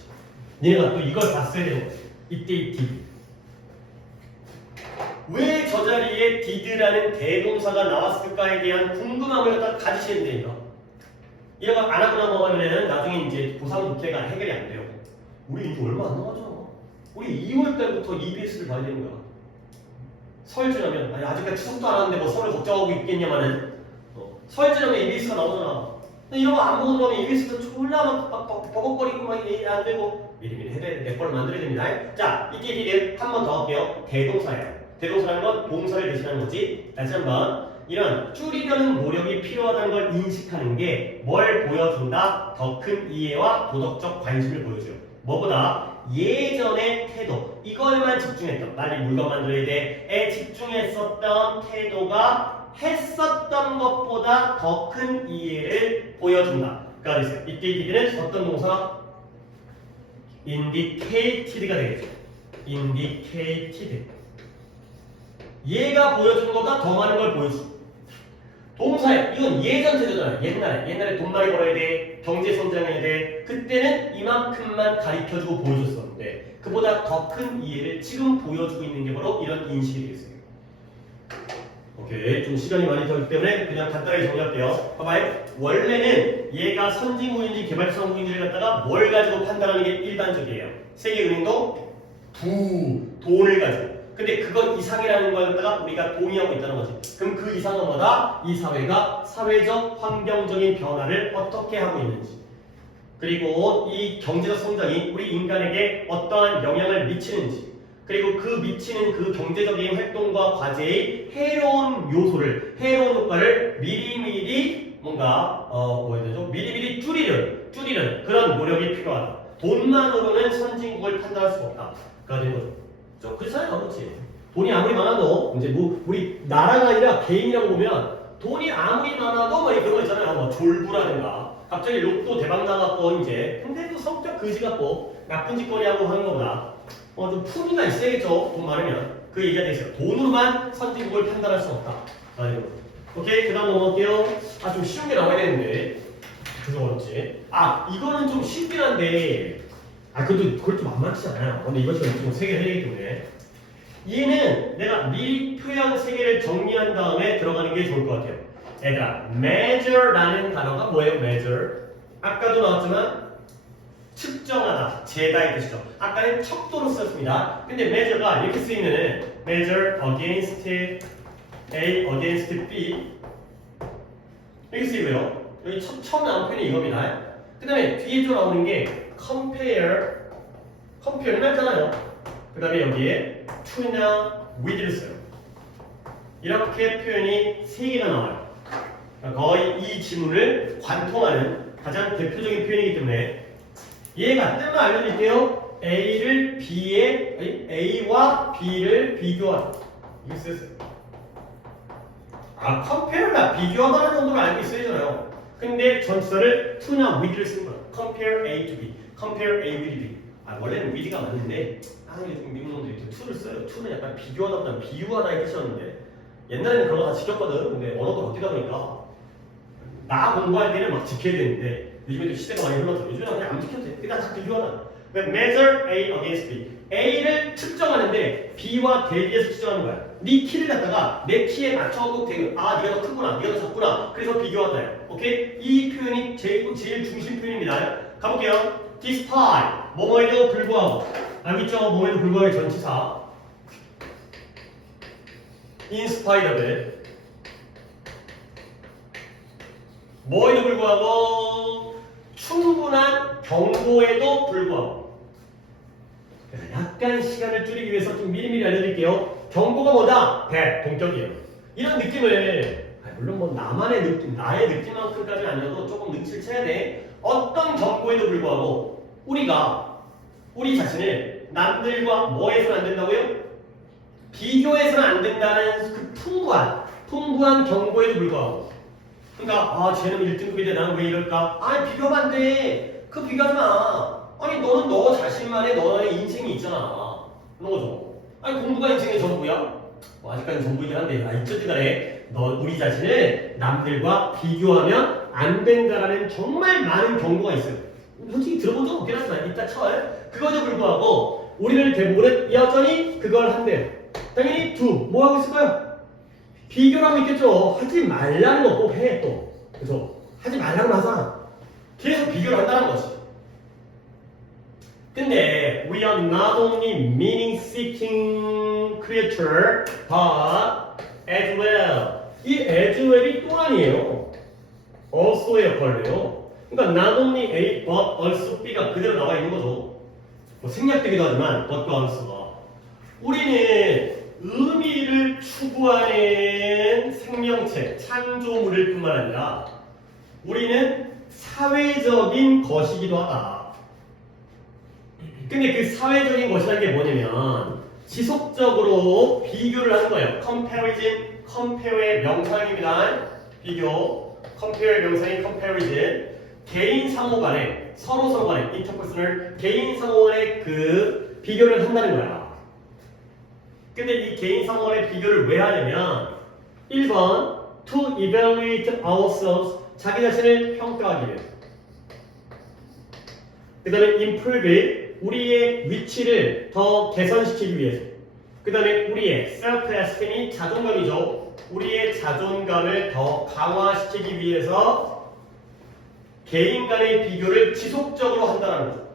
얘가 또 이걸 봤어야 되는 거지. 이때 이 did. 왜 저 자리에 did라는 대동사가 나왔을까에 대한 궁금함을 갖다 가지셔야 됩니다. 이런 거 안 하고 넘어가면 나중에 이제 고3 문제가 해결이 안 돼요. 우리 이제 얼마 안 남았잖아. 우리 2월 달부터 EBS를 봐야 되는 거야. 설 지나면 아직까지 추석도 안 하는데 뭐 서울 걱정하고 있겠냐마는 설 지나면 EBS가 나오잖아. 이런 거 안 보고 들어가면 EBS도 졸라 막 버벅거리고 막 안 되고 미리미리 해야 돼. 내 걸 만들어야 됩니다. 자, 이게 디딜 한 번 더 할게요. 대동사예요. 대동사라는 건 동사를 대신하는 거지. 다시 한번 이런 줄이려는 노력이 필요하다는 걸 인식하는 게 뭘 보여준다? 더 큰 이해와 도덕적 관심을 보여줘요. 뭐보다 예전의 태도, 이걸만 집중했던, 빨리 물건 만들어야 돼에 집중했었던 태도가 했었던 것보다 더 큰 이해를 보여준다. 그러니까 이때 이때는 어떤 동사? indicated가 되겠죠. indicated. 얘가 보여주는 것보다 더 많은 걸 보여줘. 동사에 이건 예전 태도잖아요. 옛날에 돈 많이 벌어야 돼, 경제 성장해야 돼. 그때는 이만큼만 가르쳐주고 보여줬었는데 그보다 더 큰 이해를 지금 보여주고 있는 게 바로 이런 인식이 되겠어요. 오케이, 좀 시간이 많이 들기 때문에 그냥 간단하게 정리할게요. 봐봐요. 원래는 얘가 선진국인지 개발도상국인지를 갖다가 뭘 가지고 판단하는 게 일반적이에요. 세계은행도 돈을 가지고. 근데 그것 이상이라는 걸 갖다가 우리가 동의하고 있다는 거지. 그럼 그 이상은 뭐다? 이 사회가 사회적 환경적인 변화를 어떻게 하고 있는지, 그리고 이 경제적 성장이 우리 인간에게 어떠한 영향을 미치는지, 그리고 그 미치는 그 경제적인 활동과 과제의 해로운 요소를, 해로운 효과를 미리미리 뭔가 뭐야 되죠? 미리미리 줄이는 그런 노력이 필요하다. 돈만으로는 선진국을 판단할 수가 없다. 그러는 거죠. 그렇잖아요, 그렇지? 돈이 아무리 많아도 이제 뭐 우리 나라가 아니라 개인이라고 보면 돈이 아무리 많아도 뭐 그런 거 있잖아요. 뭐 졸부라든가 갑자기 로또 대박 나갖고 이제 근데 또 성격 그지 같고 나쁜 짓거리 하고 하는 거보다 좀 품위가 있어야겠죠. 돈 많으면 그 얘기가 돼 있어요. 돈으로만 선진국을 판단할 수 없다. 오케이, 그 다음 넘어갈게요. 좀 쉬운 게 나와야 되는데 그래서 어렵지. 이거는 좀 쉽긴 한데 그것도 만만치 않아요. 근데 이것처럼 좀 세 개 해야 되기 때문에 얘는 내가 미리 표현 세 개를 정리한 다음에 들어가는 게 좋을 것 같아요. 얘들아, measure라는 단어가 뭐예요? measure. 아까도 나왔지만 측정하다, 재다의 뜻이죠. 아까는 척도로 썼습니다. 근데 measure가 이렇게 쓰이면은 measure against A, against B 이렇게 쓰이고요. 여기 처음 나온 표현이 이겁니다. 그 다음에 뒤에 또 나오는 게 compare는 했잖아요. 그 다음에 여기에 to나 with를 써요. 이렇게 표현이 3개가 나와요. 거의 이 지문을 관통하는 가장 대표적인 표현이기 때문에 얘가 뜻만 알려드릴게요. A와 B를 비교하다. 이게 쓰였어요. compare가 비교하다는 정도로 알고 있어야잖아요. 근데 전치사를 to나 with를 쓴 거예요. compare A to B, compare A with B. 원래는 with가 맞는데 요즘 미국 놈들이 to를 써요. to는 약간 비교하다보다 비유하다의 뜻이었는데 옛날에는 그런 거 다 지켰거든. 근데 언어가 바뀌다 보니까 나 공부할 때는 막 지켜야 되는데 요즘에도 시대가 많이 흘러서 요즘에는 그냥 안 지켜도 돼. 그냥 다 비교하다. measure A against B. A를 측정하는데 B와 대비해서 측정하는 거야. 네 키를 갖다가 내 키에 맞춰서 대비. 네가 더 크구나, 네가 더 작구나. 그래서 비교하다요. 오케이? 이 표현이 제일 중심 표현입니다. 가볼게요. despite 뭐뭐에도 불구하고. 알겠죠? 뭐뭐에도 불구하고의 전치사. in spite of it. 뭐에도 불구하고 충분한 경고에도 불구하고. 약간 시간을 줄이기 위해서 좀 미리미리 알려드릴게요. 경고가 뭐다? 동격이에요. 이런 느낌을 물론 뭐 나만의 느낌, 나의 느낌만큼까지는 아니어도 조금 눈치를 채야 돼. 어떤 경고에도 불구하고 우리 자신을 남들과 뭐 해서는 안 된다고요? 비교해서는 안 된다는 그 풍부한 경고에도 불구하고. 그러니까 쟤는 1등급인데 나는 왜 이럴까? 비교하면 안 돼. 그거 비교하지 마. 너는 너 자신만의 너의 인생이 있잖아. 그런 거죠. 공부가 인생의 전부야? 아직까지는 전부이긴 한데 어쨌든 간에 우리 자신을 남들과 비교하면 안 된다라는 정말 많은 경고가 있어요. 솔직히 들어본 적 없긴 하지만 이따 쳐요. 그거에도 불구하고 우리를 대부분은 여전히 그걸 한대요. 당연히 뭐 하고 있을 거야? 비교를 하고 있겠죠. 하지 말라는 거 꼭 해 또. 그래서 하지 말라고 하잖아. 계속 비교를 한다는 거지. 근데 we are not only meaning-seeking creature, but as well. 이 as well이 또 아니에요. also의 역할을 해요. 그러니까 not only A, but also B가 그대로 나와 있는 거죠. 생략되기도 하지만 but과 also가. 우리는 의미를 추구하는 생명체, 창조물일 뿐만 아니라 우리는 사회적인 것이기도 하다. 근데 그 사회적인 것이라는 게 뭐냐면 지속적으로 비교를 하는 거예요. comparison, compare의 명사입니다. 비교, compare의 명사인 comparison. 개인 상호 간에, 서로 간에, interpersonal, 개인 상호 간에 그 비교를 한다는 거야. 근데 이 개인 상호 간의 비교를 왜 하냐면 1번, to evaluate ourselves, 자기 자신을 평가하기 위해. 그 다음에 improve it, 우리의 위치를 더 개선시키기 위해서. 그 다음에 우리의 self-esteem이 자존감이죠. 우리의 자존감을 더 강화시키기 위해서 개인 간의 비교를 지속적으로 한다는 거죠.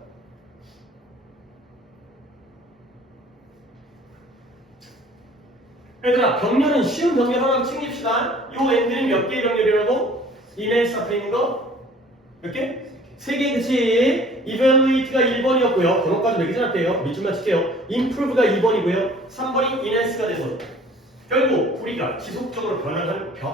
얘들아, 병렬은 쉬운 병렬 하나 챙깁시다. 요 n들은 몇 개의 병렬이라고? 이네스 앞에 있는 거? 몇 개? 3개, 그치? evaluate가 1번이었고요. 그것까지 매기지 않을게요. 밑줄만 칠게요. improve가 2번이고요. 3번이 enhance가 돼서 결국 우리가 지속적으로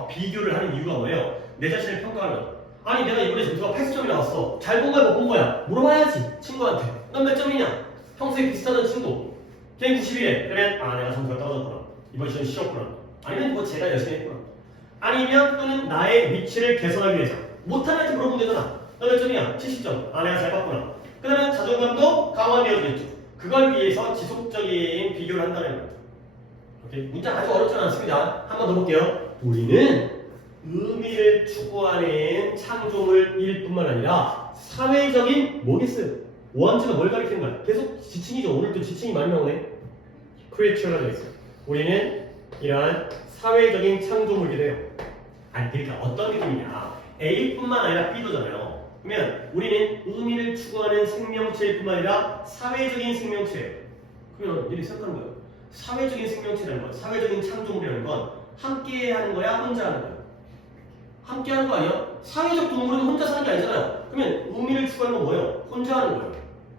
비교를 하는 이유가 뭐예요? 내 자신을 평가하는 거야. 아니 내가 이번에 점수가 80점이 나왔어. 잘 본 거야 못 본 거야? 물어봐야지 친구한테. 넌 몇 점이냐? 평소에 비슷하던 친구. 걔는 91에. 그러면 아 내가 점수가 떨어졌구나. 이번 시험 쉬었구나. 아니면 뭐 제가 열심히 했구나. 아니면 또는 나의 위치를 개선하기 위해서 못하는 애한테 물어보면 되잖아. 너 몇 점이야? 70점. 아 내가 잘 봤구나. 그 다음에 자존감도 강화되어지겠죠. 그걸 위해서 지속적인 비교를 한다는 거예요. 오케이? 문제 아주 어렵지는 않습니다. 한 번 더 볼게요. 우리는 의미를 추구하는 창조물일 뿐만 아니라 사회적인 뭐겠어요? 원지가 뭘 가리키는 거야? 계속 지칭이죠. 오늘도 지칭이 많이 나오네. 크리에이처가 되어있어요. 우리는 이러한 사회적인 창조물이 돼요. 아니 그러니까 어떤 느낌이냐? A뿐만 아니라 B도잖아요. 그러면 우리는 의미를 추구하는 생명체일 뿐만 아니라 사회적인 생명체예요. 그러면 이렇게 생각하는 거예요. 사회적인 생명체라는 건, 사회적인 창조물이라는 건 함께 하는 거야, 혼자 하는 거야? 함께 하는 거 아니야? 사회적 동물은 혼자 사는 게 아니잖아요. 그러면 의미를 추구하는 건 뭐예요? 혼자 하는 거예요.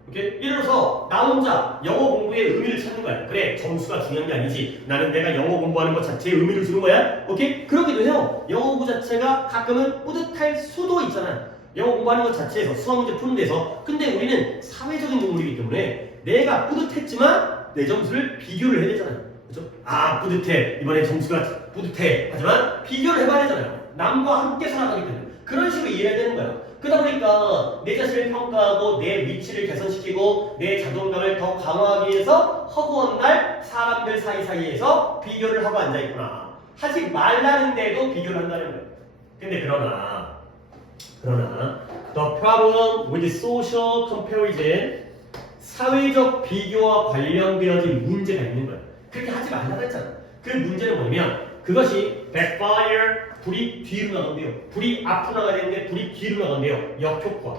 오케이? 예를 들어서 나 혼자 영어 공부에 의미를 찾는 거야. 그래, 점수가 중요한 게 아니지. 나는 내가 영어 공부하는 것 자체에 의미를 주는 거야. 오케이? 그러기도 해요. 영어 공부 자체가 가끔은 뿌듯할 수도 있잖아. 영어 공부하는 것 자체에서 수학 문제 푸는 데서. 근데 우리는 사회적인 동물이기 때문에 내가 뿌듯했지만 내 점수를 비교를 해야 되잖아요. 그죠? 아 뿌듯해. 이번에 점수가 뿌듯해. 하지만 비교를 해봐야 되잖아요. 남과 함께 살아가기 때문에. 그런 식으로 이해해야 되는 거예요. 그러다 보니까 내 자신을 평가하고 내 위치를 개선시키고 내 자존감을 더 강화하기 위해서 허구한 날 사람들 사이사이에서 비교를 하고 앉아있구나. 하지 말라는데도 비교를 한다는 거예요. 근데 그러나 the problem with social comparison 사회적 비교와 관련되어진 문제가 있는 거예요. 그렇게 하지 말라고 했잖아. 그 문제는 뭐냐면 그것이 backfire 불이 뒤로 나간대요. 불이 앞으로 나가야 되는데 불이 뒤로 나간대요. 역효과.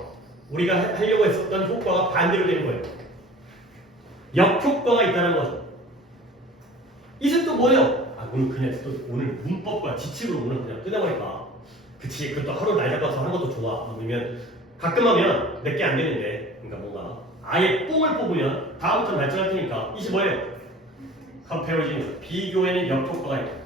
우리가 하려고 했었던 효과가 반대로 되는 거예요. 역효과가 있다는 거죠. 이제 또 뭐예요? 아 오늘 그냥 또 오늘 문법과 지식으로 오늘 그냥 끝내버릴까. 그치 그것도 하루 날 잡아서 하는 것도 좋아. 아니면 가끔 하면 몇 개 안 되는데 그러니까 뭔가 아예 뽕을 뽑으면 다음부터 발전할 테니까 이게 뭐예요? 컴페어진 비교에는 역효과가 있다.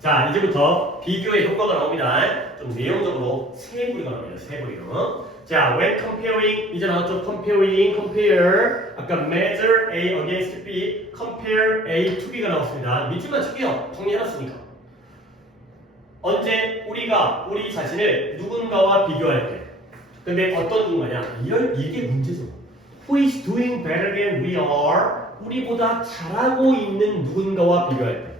자 이제부터 비교의 효과가 나옵니다. 좀 내용적으로 세 부리가 나옵니다. 세 부리로. 자 when comparing 이제 나왔죠. compare 아까 measure A against B compare A to B가 나왔습니다. 밑줄만 칠게요. 정리해놨으니까. 언제 우리가 우리 자신을 누군가와 비교할 때 근데 어떤 누군가냐 이게 문제죠. Who is doing better than we are 우리보다 잘하고 있는 누군가와 비교할 때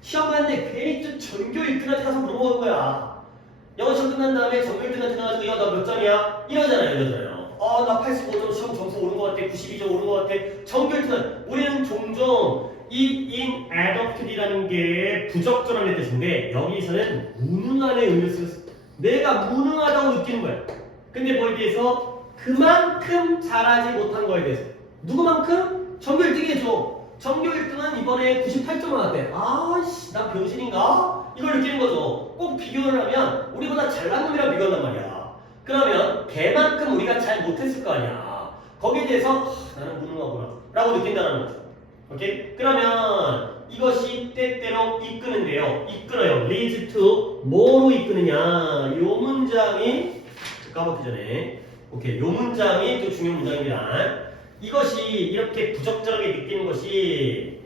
시험 봤는데 괜히 좀 전교 1등한테 가서 물어보는 거야. 영어 시험 끝난 다음에 전교 1등한테 가가지고 야 나 몇 점이야? 이러잖아요. 나 85점 시험 점수 오른 것 같아. 92점 오른 것 같아. 전교 1등 우리는 종종 이 inadequate이라는 게 부적절함의 뜻인데 여기서는 무능함의 의미를 쓰였어. 내가 무능하다고 느끼는 거야. 근데 뭐에 대해서 그만큼 잘하지 못한 거에 대해서 누구만큼? 전교 1등이죠. 전교 1등은 이번에 98점 나왔대. 아씨 나 병신인가? 이걸 느끼는 거죠. 꼭 비교를 하면 우리보다 잘난 놈이랑 비교한단 말이야. 그러면 걔만큼 우리가 잘 못했을 거 아니야. 거기에 대해서 나는 무능하구나 라고 느낀다는 거죠. 오케이? 그러면 이것이 때때로 이끄는데요. 이끌어요. leads to 뭐로 이끄느냐. 요 문장이 까먹기 전에 오케이. 요 문장이 또 중요한 문장입니다. 이것이 이렇게 부적절하게 느끼는 것이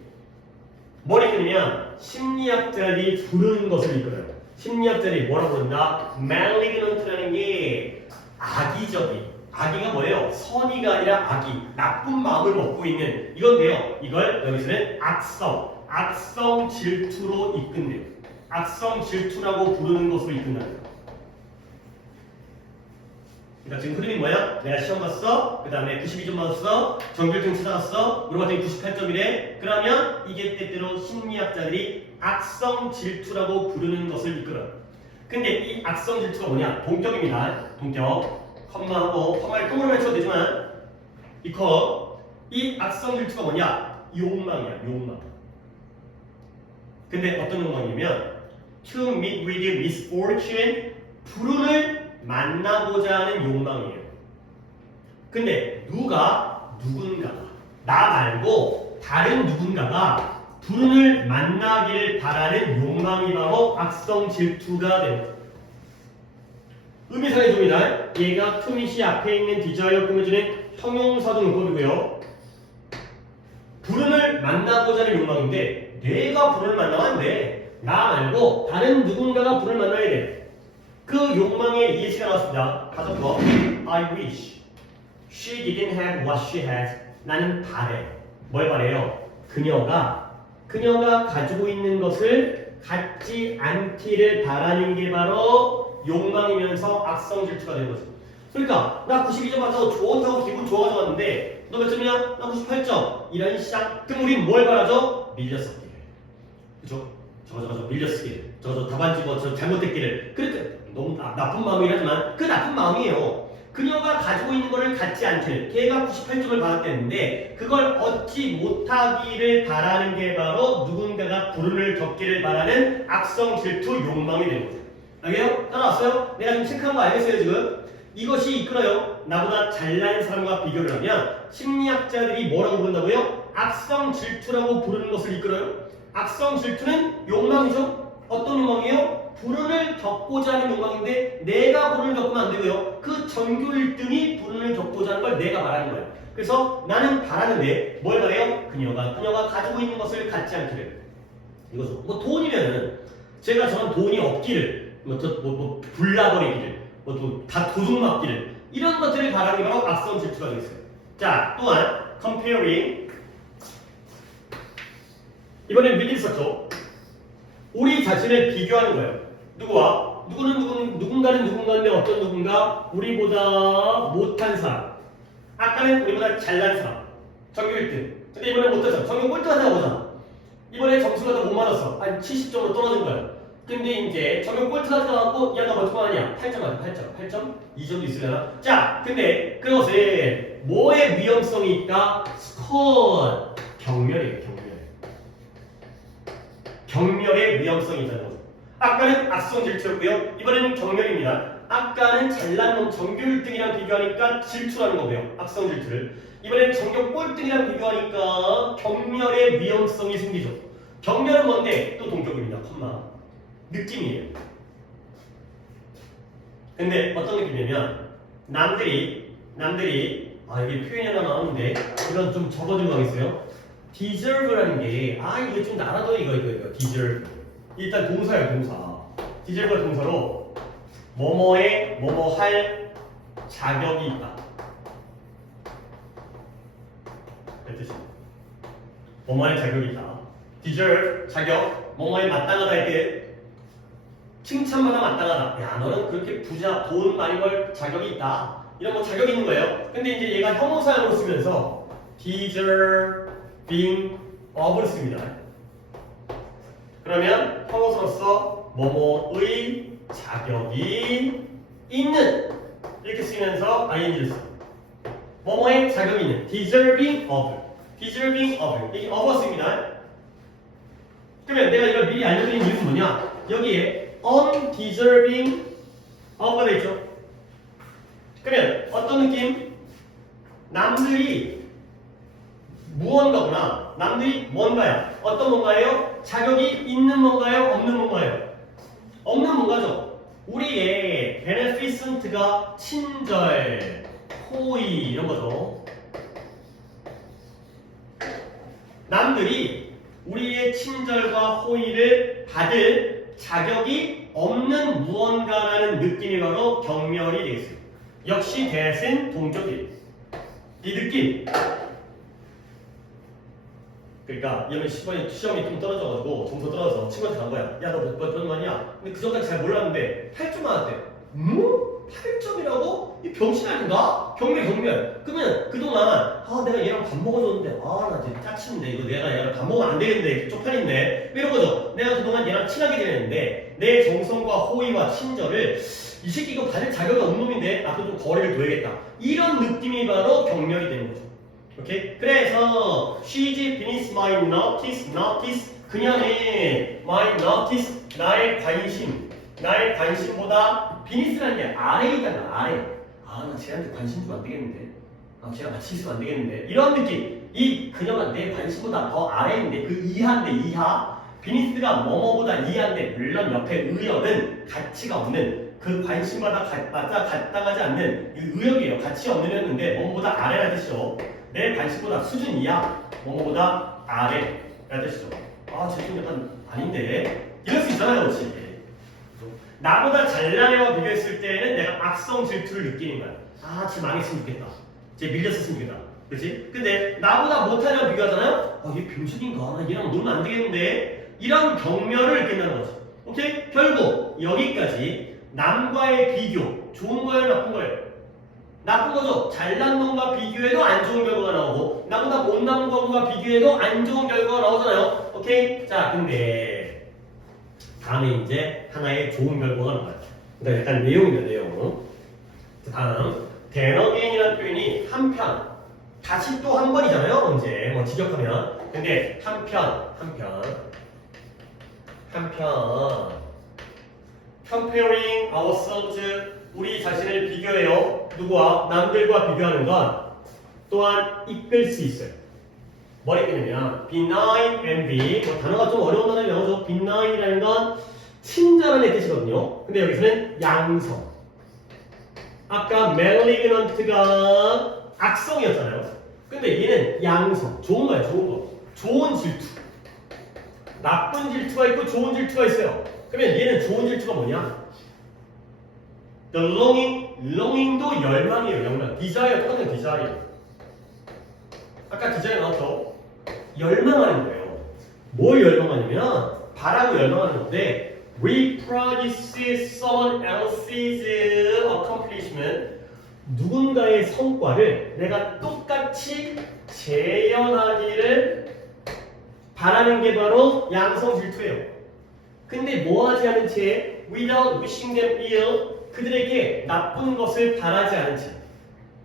뭘 이끄느냐? 심리학자들이 부르는 것을 이끌어요. 심리학자들이 뭐라고 부른다? malignant라는 게 악의적인 악의가 뭐예요? 선의가 아니라 악의 나쁜 마음을 먹고 있는 이건데요. 이걸 여기서는 악성 질투로 이끈대요. 악성 질투라고 부르는 것으로 이끈다는 거예요. 그러니까 지금 흐름이 뭐야? 내가 시험 봤어. 그 다음에 92점 맞았어. 전교 1등 찾아갔어. 우리 같은 98점이래. 그러면 이게 때때로 심리학자들이 악성 질투라고 부르는 것을 이끌어요. 근데 이 악성 질투가 뭐냐? 동격입니다. 동격. 컴마하고 컴마를 동으로 맞춰도 되지만 이거 이 악성 질투가 뭐냐? 욕망이야, 욕망. 근데 어떤 욕망이냐면 to meet with misfortune, 불운을 만나고자 하는 욕망이에요. 근데 누군가가 나 말고 다른 누군가가 불운을 만나기를 바라는 욕망이 바로 악성 질투가 되는 거예요. 의미상의 조이다. 얘가 투밋이 앞에 있는 디자이어 꾸며주는 형용사동용법이고요. 불운을 만나고자 하는 욕망인데 내가 불운을 만나면 안 돼. 나 말고 다른 누군가가 불운을 만나야 돼. 그 욕망의 예시가 나왔습니다. 다섯 번. I wish she didn't have what she has. 나는 바래. 뭘 바래요? 그녀가 가지고 있는 것을 갖지 않기를 바라는 게 바로 욕망이면서 악성 질투가 되는 거죠. 그러니까 나 92점 받아서 좋다고 기분 좋아졌는데 너 몇 점이야? 나 98점. 이런 시작. 그럼 우린 뭘 바라죠? 밀렸었기를. 그죠? 저거 밀렸었기를. 저거 답안집어 저 잘못됐기를. 그러니까 너무 나쁜 마음이긴 하지만 그 나쁜 마음이에요. 그녀가 가지고 있는 것을 갖지 않기를. 걔가 98점을 받았댔는데 그걸 얻지 못하기를 바라는 게 바로 누군가가 불운을 겪기를 바라는 악성 질투 욕망이 되는 거죠. 알게요? 따라왔어요? 내가 지금 체크한 거 알겠어요 지금? 이것이 이끌어요. 나보다 잘난 사람과 비교를 하면 심리학자들이 뭐라고 부른다고요? 악성 질투라고 부르는 것을 이끌어요. 악성 질투는 욕망이죠. 어떤 욕망이에요? 불운을 겪고자 하는 욕망인데 내가 불운을 겪으면 안 되고요. 그 전교 1등이 불운을 겪고자 하는 걸 내가 말하는 거예요. 그래서 나는 바라는데 뭘 바래요? 그녀가 가지고 있는 것을 갖지 않기를. 이거죠. 뭐 돈이면은 제가 저런 돈이 없기를, 불나버리기를, 다 도둑 맞기를 이런 것들을 바라는 게 바로 악성 질투가 되겠어요. 자, 또한 comparing. 이번엔 미리 썼죠. 우리 자신을 비교하는 거예요. 누구와? 누군가는 누군가인데 어떤 누군가? 우리보다 못한 사람. 아까는 우리보다 잘난 사람. 전교 1등. 근데 이번엔 못한 사람. 전교 꼴등한 사람 보자. 이번에 점수가 더 못 맞았어. 한 70점으로 떨어진 거야. 근데 이제 전교 꼴등한 사람 갖고 야 나 몇 점 하냐? 8점 맞아. 8점? 2점도 있으려나? 자, 근데 그것은 뭐의 위험성이 있다? 스코어. 경멸이에요. 경멸의 위험성이 있다는 거죠. 아까는 악성 질투였고요. 이번에는 경멸입니다. 아까는 잘난 놈 전교 1등이랑 비교하니까 질투라는 거고요. 악성 질투를. 이번엔 전교 꼴등이랑 비교하니까 경멸의 위험성이 생기죠. 경멸은 뭔데? 또 동격입니다. 컴마. 느낌이에요. 근데 어떤 느낌이냐면 남들이 이게 표현이 하나 나오는데 이건 좀 적어준 거 있어요. deserve라는 게 이거 좀 알아둬 이거 deserve. 일단 동사야 동사. deserve가 동사로 뭐뭐에 뭐뭐 할 자격이 있다. 그 뜻이. 뭐뭐할 자격이 있다. deserve 자격 뭐뭐에 마땅하다 할 때 칭찬마다 마땅하다. 야 너는 그렇게 부자 돈 많이 벌 자격이 있다. 이런 거 자격이 있는 거예요. 근데 이제 얘가 형용사형으로 쓰면서 deserving of를 씁니다. 그러면 형용사로서 뭐뭐의 자격이 있는 이렇게 쓰면서 ing를 써. 뭐뭐의 자격이 있는 deserving of 이게 of가 씁니다. 그러면 내가 이걸 미리 알려드린 이유는 뭐냐? 여기에 undeserving of가 되어있죠. 그러면 어떤 느낌? 남들이 무언가구나. 남들이 뭔가요? 어떤 뭔가예요? 자격이 있는 뭔가요? 없는 뭔가예요? 없는 뭔가죠. 우리의 beneficent가 친절, 호의 이런 거죠. 남들이 우리의 친절과 호의를 받을 자격이 없는 무언가라는 느낌이 바로 경멸이 되겠습니다. 역시 that은 동격이에요. 이 느낌. 그러니까 이러면 시험이 좀 떨어져가지고 점수 떨어져서 친구한테 간 거야. 야 너 몇 점 맞냐? 근데 그 전까지 잘 몰랐는데 8점 맞았대. 8점이라고? 이 병신 아닌가? 경멸. 그러면 그동안 내가 얘랑 밥 먹어줬는데 나 진짜 짜친데 이거 내가 얘랑 밥 먹으면 안 되겠는데 쪽팔린데 이런 거죠. 내가 그동안 얘랑 친하게 지냈는데 내 정성과 호의와 친절을 이 새끼 이거 받을 자격이 없는 놈인데 앞으로 좀 거리를 둬야겠다. 이런 느낌이 바로 경멸이 되는 거죠. 오케이? 그래서 she's beneath my notice 그녀는 my notice 나의 관심보다 beneath라는 게 아래이잖아 아래. 아 나 쟤한테 관심 주면 안 되겠는데. 아 쟤랑 같이 있으면 안 되겠는데. 이런 느낌. 이 그녀가 내 관심보다 더 아래인데 그 이하인데 이하. beneath가 뭐뭐보다 이하인데 물론 옆에 의역은 가치가 없는 그 관심마다 마땅하지 않는 이 의역이에요. 가치 없는 의역인데 뭐뭐보다 아래라는 뜻이죠. 내 관심보다 수준 이하, 뭐뭐보다 아래라는 뜻이죠. 아, 쟤 좀 약간 아닌데? 이럴 수 있잖아요, 그렇지? 나보다 잘난 애와 비교했을 때는 내가 악성 질투를 느끼는 거야. 아, 쟤 망했으면 좋겠다. 쟤 밀렸었으면 좋겠다. 그렇지? 근데 나보다 못한 애와 비교하잖아요? 아, 얘 병신인가? 나 얘랑 놀면 안 되겠는데? 이런 경멸을 느낀다는 거지. 오케이? 결국 여기까지 남과의 비교, 좋은 거예요, 나쁜 거예요? 나쁜 거죠. 잘난 놈과 비교해도 안 좋은 결과가 나오고 나보다 못난 놈과 비교해도 안 좋은 결과가 나오잖아요. 오케이? 자, 근데 다음에 이제 하나의 좋은 결과가 나와요. 그러니까 약간 내용이다, 내용. 다음 then again이라는 표현이 한편 다시 또 한 번이잖아요. 언제 뭐 직역하면 근데 한편 comparing ourselves 우리 자신을 비교해요. 누구와? 남들과 비교하는 건 또한 이끌 수 있어요. 뭘 이끄냐면 benign envy 뭐 단어가 좀 어려운 단어를 영어죠. benign이라는 건 친절한 뜻이거든요. 근데 여기서는 양성. 아까 malignant가 악성이었잖아요. 근데 얘는 양성. 좋은 거야, 좋은 거. 좋은 질투. 나쁜 질투가 있고 좋은 질투가 있어요. 그러면 얘는 좋은 질투가 뭐냐? The longing도 열망이에요, 열망. desire 똑같은 desire. 아까 desire 나왔죠? 열망하는 거예요. 뭘 열망하냐면 바라고 열망하는 건데 reproduce someone else's accomplishment 누군가의 성과를 내가 똑같이 재현하기를 바라는 게 바로 양성 질투예요. 근데 뭐하지 않은 채 without wishing them ill 그들에게 나쁜 것을 바라지 않은 채.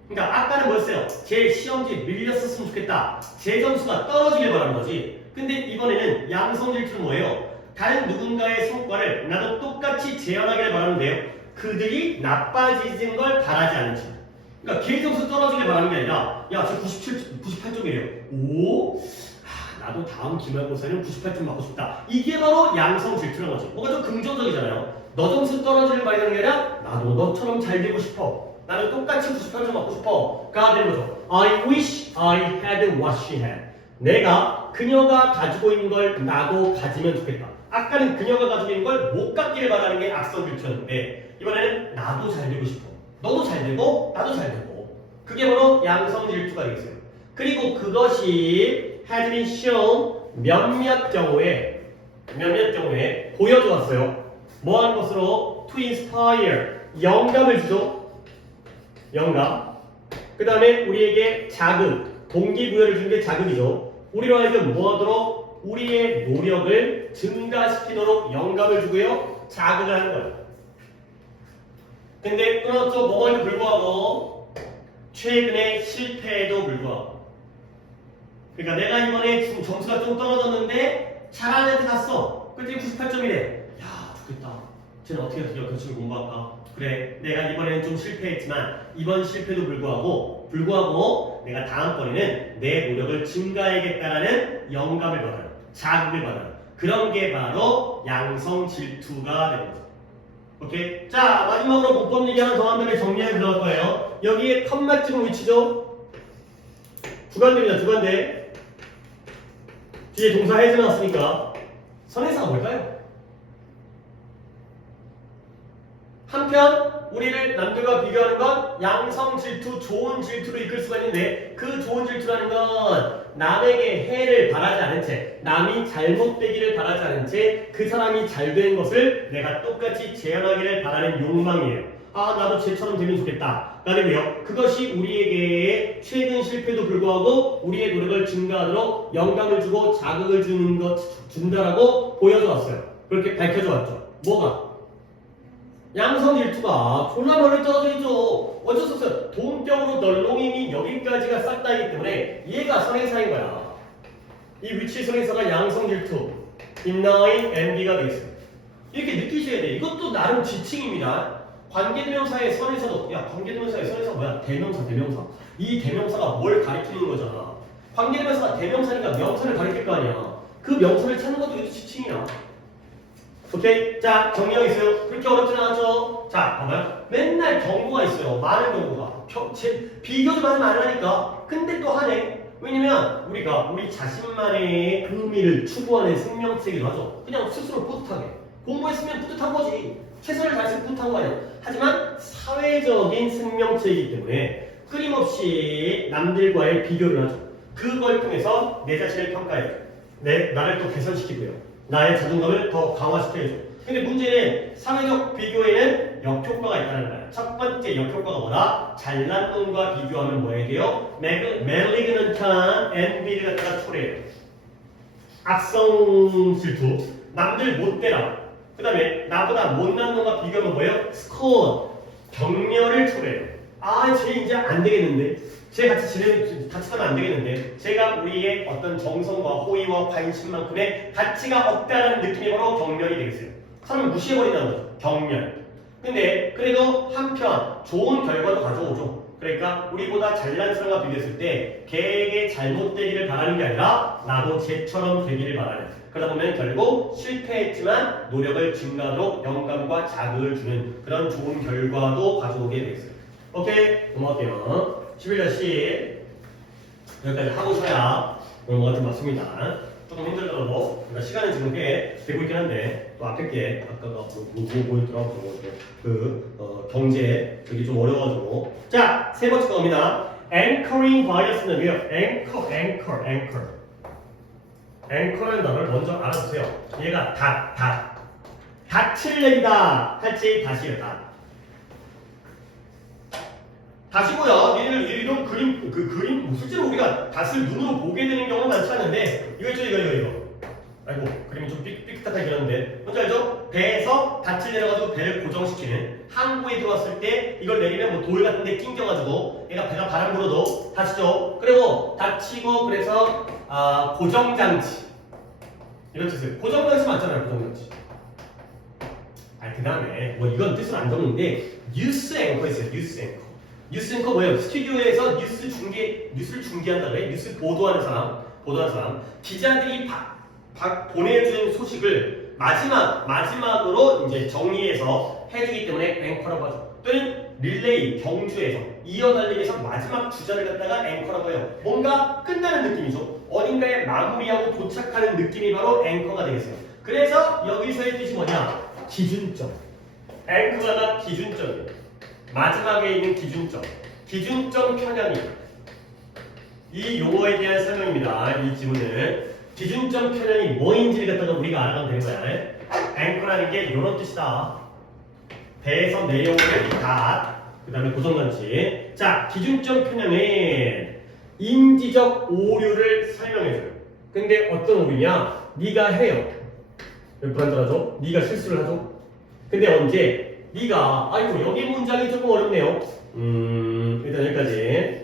그러니까 아까는 뭐였어요? 제 시험지에 밀렸었으면 좋겠다. 제 점수가 떨어지길 바라는 거지. 근데 이번에는 양성 질투는 뭐예요? 다른 누군가의 성과를 나도 똑같이 재현하기를 바라는데요. 그들이 나빠지는 걸 바라지 않은 채. 그러니까 걔 점수 떨어지길 바라는 게 아니라 야, 저 98점이래요. 오? 나도 다음 기말고사는 98점 받고 싶다. 이게 바로 양성 질투라는 거죠. 뭔가 좀 긍정적이잖아요. 너 점수 떨어지는 말이라는 게 아니라 나도 너처럼 잘 되고 싶어. 나는 똑같이 98점 받고 싶어. 가 되는 거죠. I wish I had what she had. 내가 그녀가 가지고 있는 걸 나도 가지면 좋겠다. 아까는 그녀가 가지고 있는 걸 못 갖기를 바라는 게 악성 질투였는데 이번에는 나도 잘 되고 싶어. 너도 잘 되고 나도 잘 되고. 그게 바로 양성 질투가 되겠어요. 그리고 그것이 has been shown 몇몇 경우에 보여줘 왔어요. 뭐 하는 것으로? To inspire 영감을 주죠. 영감. 그 다음에 우리에게 자극, 동기부여를 주는 게 자극이죠. 우리로 하여금 뭐 하도록? 우리의 노력을 증가시키도록 영감을 주고요. 자극을 하는 거예요. 근데 끊었죠. 뭐에도 불구하고 최근에 실패에도 불구하고 그러니까 내가 이번에 지금 점수가 좀 떨어졌는데 잘하는 애한테 갔어. 그랬더니 98점이래. 야 좋겠다. 쟤는 어떻게 해서 열심히 공부할까? 그래 내가 이번에는 좀 실패했지만 이번 실패도 불구하고 내가 다음번에는 내 노력을 증가해야겠다라는 영감을 받아요. 자극을 받아요. 그런 게 바로 양성 질투가 되는 거죠. 오케이? 자 마지막으로 문법 얘기 하나 더 한 다음에 정리해 들어갈 거예요. 여기에 컴마 찍은 위치죠? 주관대입니다. 주관대. 뒤에 동사 해제 나왔으니까 선행사가 뭘까요? 한편 우리를 남들과 비교하는 건 양성 질투, 좋은 질투로 이끌 수가 있는데 그 좋은 질투라는 건 남에게 해를 바라지 않은 채 남이 잘못되기를 바라지 않은 채 그 사람이 잘된 것을 내가 똑같이 재현하기를 바라는 욕망이에요. 아 나도 쟤처럼 되면 좋겠다. 그리고요 그것이 우리에게 최근 실패도 불구하고 우리의 노력을 증가하도록 영감을 주고 자극을 준다라고 보여져 왔어요. 그렇게 밝혀져 왔죠. 뭐가? 양성 질투가 졸라 멀리 떨어져 있죠. 어쩔 수 없어요. 동격으로 널롱이니 여기까지가 싹 다이기 때문에 얘가 선행사인 거야. 이 위치 선행사가 양성 질투, inline MB가 되겠어요. 이렇게 느끼셔야 돼. 이것도 나름 지칭입니다. 관계대명사의 선에서도 야 관계대명사의 선에서 뭐야? 대명사. 이 대명사가 뭘 가리키는 거잖아. 관계대명사가 대명사니까 명사를 가리킬 거 아니야. 그 명사를 찾는 것도 이것도 지칭이야. 오케이? 자, 정리하고 있어요. 그렇게 어렵진 않았죠? 자, 봐봐요. 맨날 경고가 있어요. 많은 경고가. 비교 좀 하지 말라니까. 근데 또 하네. 왜냐면 우리가 우리 자신만의 의미를 추구하는 생명체이기도 하죠. 그냥 스스로 뿌듯하게. 공부했으면 뿌듯한 거지. 최선을 다해서 뿌듯한 거 아니야. 하지만 사회적인 생명체이기 때문에 끊임없이 남들과의 비교를 하죠. 그걸 통해서 내 자신을 평가해요. 나를 또 개선시키고요. 나의 자존감을 더 강화시켜줘. 근데 문제는 사회적 비교에는 역효과가 있다는 거야. 첫 번째 역효과가 뭐다? 잘난 놈과 비교하면 뭐 해야 돼요? malignant한 envy를 갖다가 초래해요. 악성 질투. 남들 못되라. 그 다음에 나보다 못난 놈과 비교하면 뭐예요? scorn. 격려를 초래해요. 아, 쟤 이제 안 되겠는데. 쟤 같이 하면 안 되겠는데. 제가 우리의 어떤 정성과 호의와 관심만큼의 가치가 없다는 느낌이 바로 경멸이 되겠어요. 사람을 무시해버린다는 거죠. 경멸. 근데 그래도 한편 좋은 결과도 가져오죠. 그러니까 우리보다 잘난 사람과 비교했을 때 걔에게 잘못되기를 바라는 게 아니라 나도 쟤처럼 되기를 바라는. 그러다 보면 결국 실패했지만 노력을 증가하도록 영감과 자극을 주는 그런 좋은 결과도 가져오게 되겠어요. 오케이? 고마울게요. 11-10 여기까지 하고서야 오늘 뭐가 좀 맞습니다. 조금 힘들더라도 시간은 지금 꽤 되고 있긴 한데 또 앞에 게 아까가 뭐였더라고 경제 여기 좀 어려워가지고 자, 세 번째 겁니다. anchoring bias는 뭐예요? anchor라는 단어를 먼저 알아두세요. 얘가 닷을 내리다 할지 다시요. 다시고요. 얘를 이런 그림 실제로 우리가 닷을 눈으로 보게 되는 경우는 많지 않은데 이거 있죠, 이거. 아이고 그림이 좀 삐끗하게 그렸는데 뭔지 알죠? 배에서 닷을 내려가지고 배를 고정시키는 항구에 들어왔을 때 이걸 내리면 뭐 돌 같은 데 낑겨가지고 얘가 배가 바람 불어도 다치죠. 그리고 다치고 그래서 고정장치 이런 뜻을 고정장치 맞잖아요. 고정장치. 그 다음에 뭐 이건 뜻을 안 적는데 뉴스 앵커 있어요. 뉴스 앵커 뭐예요? 스튜디오에서 뉴스를 중계한다고 해. 뉴스 보도하는 사람. 기자들이 보내준 소식을 마지막으로 이제 정리해서 해주기 때문에 앵커라고 하죠. 또는 릴레이, 경주에서 이어달리기에서 마지막 주자를 갖다가 앵커라고 해요. 뭔가 끝나는 느낌이죠. 어딘가에 마무리하고 도착하는 느낌이 바로 앵커가 되겠어요. 그래서 여기서의 뜻이 뭐냐? 기준점. 앵커가 기준점이에요. 마지막에 있는 기준점 편향이 이 용어에 대한 설명입니다. 이 지문은 기준점 편향이 뭐인지를 갖다가 우리가 알아가면 되는 거야. 앵커라는 게 이런 뜻이다. 배에서 내려오는 닷, 그 다음에 고정장치. 자, 기준점 편향은 인지적 오류를 설명해줘요. 근데 어떤 오류냐? 네가 해요. 불안정하죠? 네가 실수를 하죠? 근데 언제? 네가 아이고 여기 문장이 조금 어렵네요. 일단 여기까지.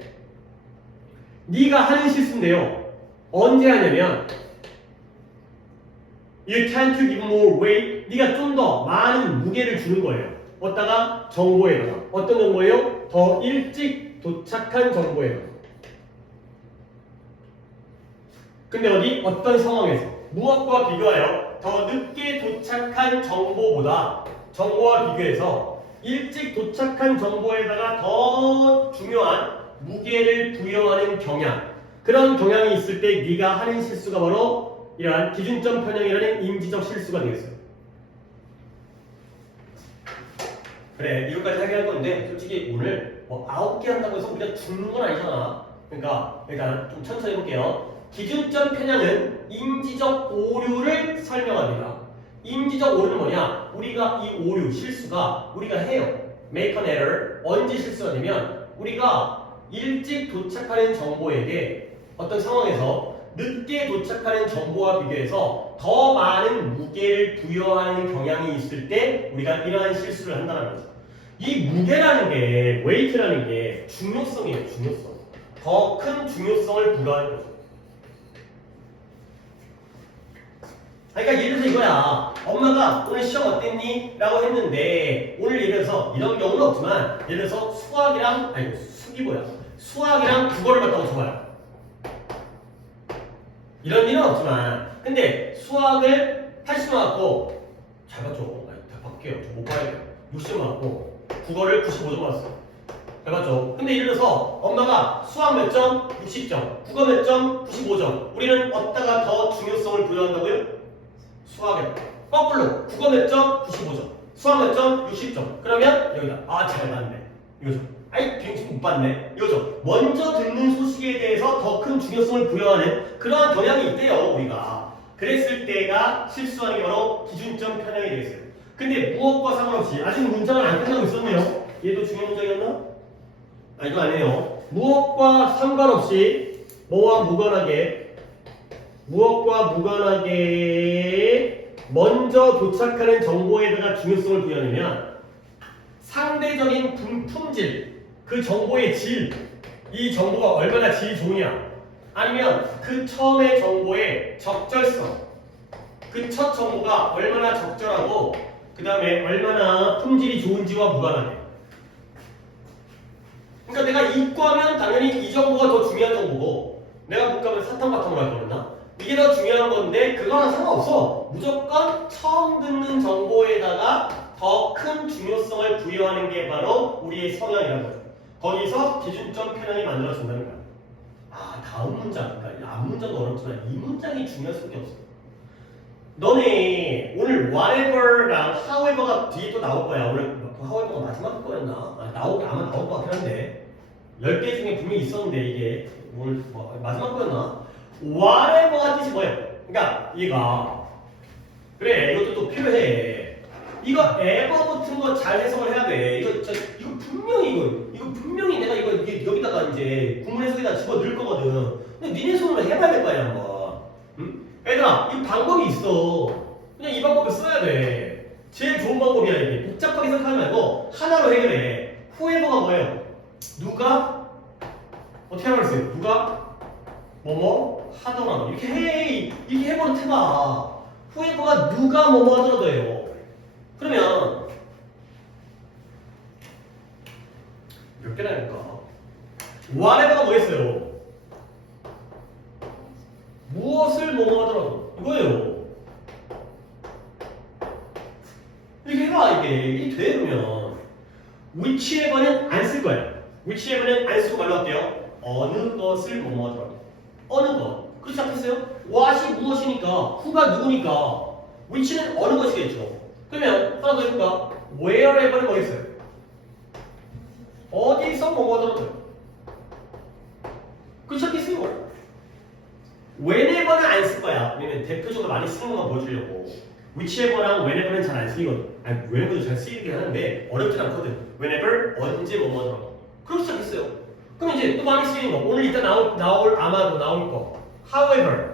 네가 하는 실수인데요. 언제 하냐면 You tend to give more weight. 네가 좀 더 많은 무게를 주는 거예요. 어디다가? 정보에다가. 어떤 정보예요? 더 일찍 도착한 정보에다가. 근데 어떤 상황에서? 무엇과 비교하여 더 늦게 도착한 정보와 비교해서 일찍 도착한 정보에다가 더 중요한 무게를 부여하는 경향. 그런 경향이 있을 때 네가 하는 실수가 바로 이러한 기준점 편향이라는 인지적 실수가 되겠어요. 그래, 이것까지 하게 할 건데 솔직히 오늘 9개 한다고 해서 우리가 죽는 건 아니잖아. 그러니까 일단 좀 천천히 해볼게요. 기준점 편향은 인지적 오류를 설명합니다. 인지적 오류는 뭐냐? 우리가 이 오류, 실수가 우리가 해요. make an error. 언제 실수가 되면 우리가 일찍 도착하는 정보에게 어떤 상황에서 늦게 도착하는 정보와 비교해서 더 많은 무게를 부여하는 경향이 있을 때 우리가 이러한 실수를 한다는 거죠. 이 무게라는 게, 웨이트라는 게 중요성이에요, 중요성. 더 큰 중요성을 부여하는 거죠. 그러니까 예를 들어서 이거야. 엄마가 오늘 시험 어땠니? 라고 했는데 오늘 예를 들어서 이런 경우는 없지만 예를 들어서 수학이랑 국어를 갖다가 줘봐요. 이런 일은 없지만 근데 수학을 80만 받고 잘 봤죠? 다 받게요. 저 못 봐야 돼요. 60만 받고 국어를 95점 받았어요. 잘 봤죠? 근데 예를 들어서 엄마가 수학 몇 점? 60점. 국어 몇 점? 95점. 우리는 어디다가 더 중요성을 부여한다고요? 수학에. 거꾸로 국어 몇 점? 95점. 수학 몇 점? 60점. 그러면 여기다 잘 봤네. 이거죠. 아이 뱅치 못 봤네. 이거죠. 먼저 듣는 소식에 대해서 더 큰 중요성을 부여하는 그러한 경향이 있대요. 우리가. 그랬을 때가 실수하는 게 바로 기준점 편향이 되겠어요. 근데 무엇과 상관없이 아직 문장을 안 끝나고 있었네요. 얘도 중요한 문장이었나? 이거 아니에요. 무엇과 상관없이 무엇과 무관하게 먼저 도착하는 정보에다가 중요성을 부여하면 상대적인 품질, 그 정보의 질, 이 정보가 얼마나 질이 좋으냐, 아니면 그 처음의 정보의 적절성, 그 첫 정보가 얼마나 적절하고 그 다음에 얼마나 품질이 좋은지와 무관하게. 그러니까 내가 이과면 당연히 이 정보가 더 중요한 정보고 내가 문과면 사탕바탕으로 할 거였나? 이게 더 중요한 건데 그거랑 상관없어. 무조건 처음 듣는 정보에다가 더 큰 중요성을 부여하는 게 바로 우리의 성향이라는 거죠. 거기서 기준점 편향이 만들어진다는 거야. 다음 문장. 그러니까 앞 문장도 어렵지만 이 문장이 중요할 수밖에 없어. 너네 오늘 whatever랑 however가 뒤에 또 나올 거야. 오늘 however가 마지막 거였나? 아마 나올 것 같긴 한데 10개 중에 분명히 있었는데 이게 오늘 마지막 거였나? whatever가 뜻이 뭐예요? 그러니까 얘가 그래 이것도 또 필요해. 이거 ever 붙은 거 잘 해석을 해야 돼. 이거 분명히 내가 이게 여기다가 이제 구문 해석에다 집어 넣을 거거든. 근데 니네 손으로 해봐야 될 거 아니야 한번. 응? 얘들아 이 방법이 있어. 그냥 이 방법을 써야 돼. 제일 좋은 방법이야 이게. 복잡하게 생각하지 말고 하나로 해결해. whoever가 뭐예요? 누가 어떻게 하라고 했어요? 누가 뭐뭐 하더라도 이렇게 해버릇 해봐. whoever가 누가 뭐뭐 하더라도 해요. 그러면 몇 개나 할까? whatever가 뭐겠어요? 무엇을 뭐뭐 하더라도 이거예요. 이렇게 해봐. 이게 돼. 그러면 whichever는 안 쓸 거예요. whichever는 안 쓰고 말로 할게요. 어느 것을 뭐뭐 하더라도. 어느 것. 그렇지 않겠어요? what이 무엇이니까 who가 누구니까 which는 어느 것이겠죠. 그러면 하나 더 해볼까? wherever는 뭐겠어요? 어디서 뭐뭐 하더라도. 그렇지 않겠어요? whenever는 안 쓸 거야. 왜냐면 대표적으로 많이 쓰는 것만 보여주려고. whichever랑 whenever는 잘 안 쓰이거든. whenever도 잘 쓰이긴 하는데 어렵진 않거든. whenever 언제 뭐뭐 하더라도. 그렇지 않겠어요? 그럼 이제 또 많이 쓰이는 거. 오늘 이따 아마도 나올 거. however.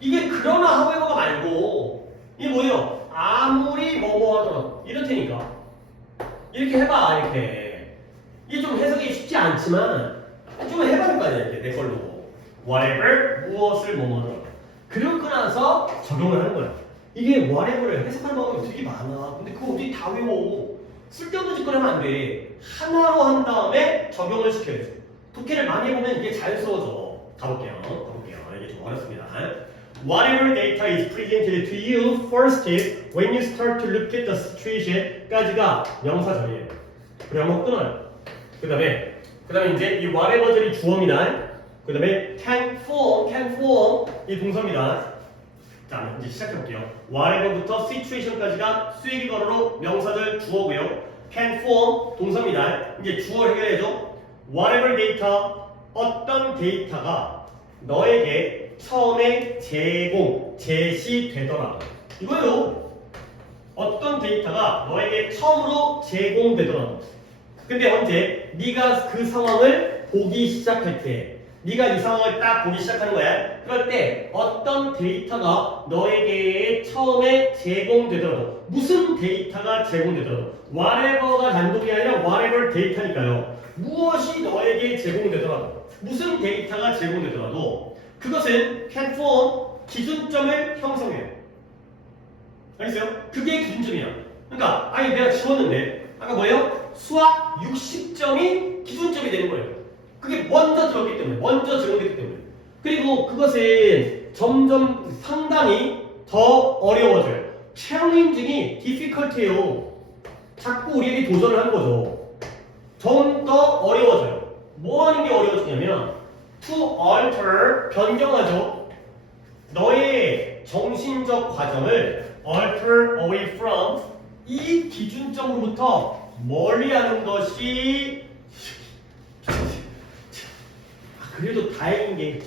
이게 그러나 however가 말고 이게 뭐예요? 아무리 뭐뭐 하더라도 이럴 테니까 이렇게 해봐. 이렇게 이게 좀 해석이 쉽지 않지만 좀 해봐 줄 거 아니야. 이렇게 내 걸로 whatever 무엇을 뭐뭐 하더라도 그러고 나서 적용을 하는 거야. 이게 whatever를 해석하는 방법이 되게 많아. 근데 그거 어디 다 외워. 쓸데없는 짓거리 하면 안 돼. 하나로 한 다음에 적용을 시켜야 돼. 독해를 많이 해보면 이게 자연스러워져. 가볼게요. 이게 좀 어렵습니다. Whatever data is presented to you first when you start to look at the situation 까지가 명사절이에요. 그리고 한번 끊어요. 그 다음에 이제 이 whatever들이 주어입니다. 그 다음에 can form 이 동사입니다. 자, 이제 시작해볼게요. whatever부터 situation까지가 수액이거로 명사들 주어고요. can form 동사입니다. 이제 주어를 해결해야죠. whatever data 어떤 데이터가 너에게 처음에 제시되더라. 이거예요. 어떤 데이터가 너에게 처음으로 제공되더라. 근데 언제 네가 그 상황을 보기 시작할 때 네가 이 상황을 딱 보기 시작하는 거야. 그럴 때 어떤 데이터가 너에게 처음에 제공되더라도 무슨 데이터가 제공되더라도 whatever가 단독이 아니라 whatever 데이터니까요. 무엇이 너에게 제공되더라도 무슨 데이터가 제공되더라도 그것은 can form 기준점을 형성해요. 알겠어요? 그게 기준점이야. 그러니까 아니 내가 지웠는데 아까 뭐예요? 수학 60점이 기준점이 되는 거예요. 그게 먼저 들었기 때문에 먼저 제공됐기 때문에 그리고 그것은 점점 상당히 더 어려워져요. challenging이 difficult예요. 자꾸 우리에게 도전을 하는 거죠. 좀 더 어려워져요. 뭐 하는 게 어려워지냐면 to alter 변경하죠. 너의 정신적 과정을 alter away from 이 기준점으로부터 멀리하는 것이 그래도 다행인 게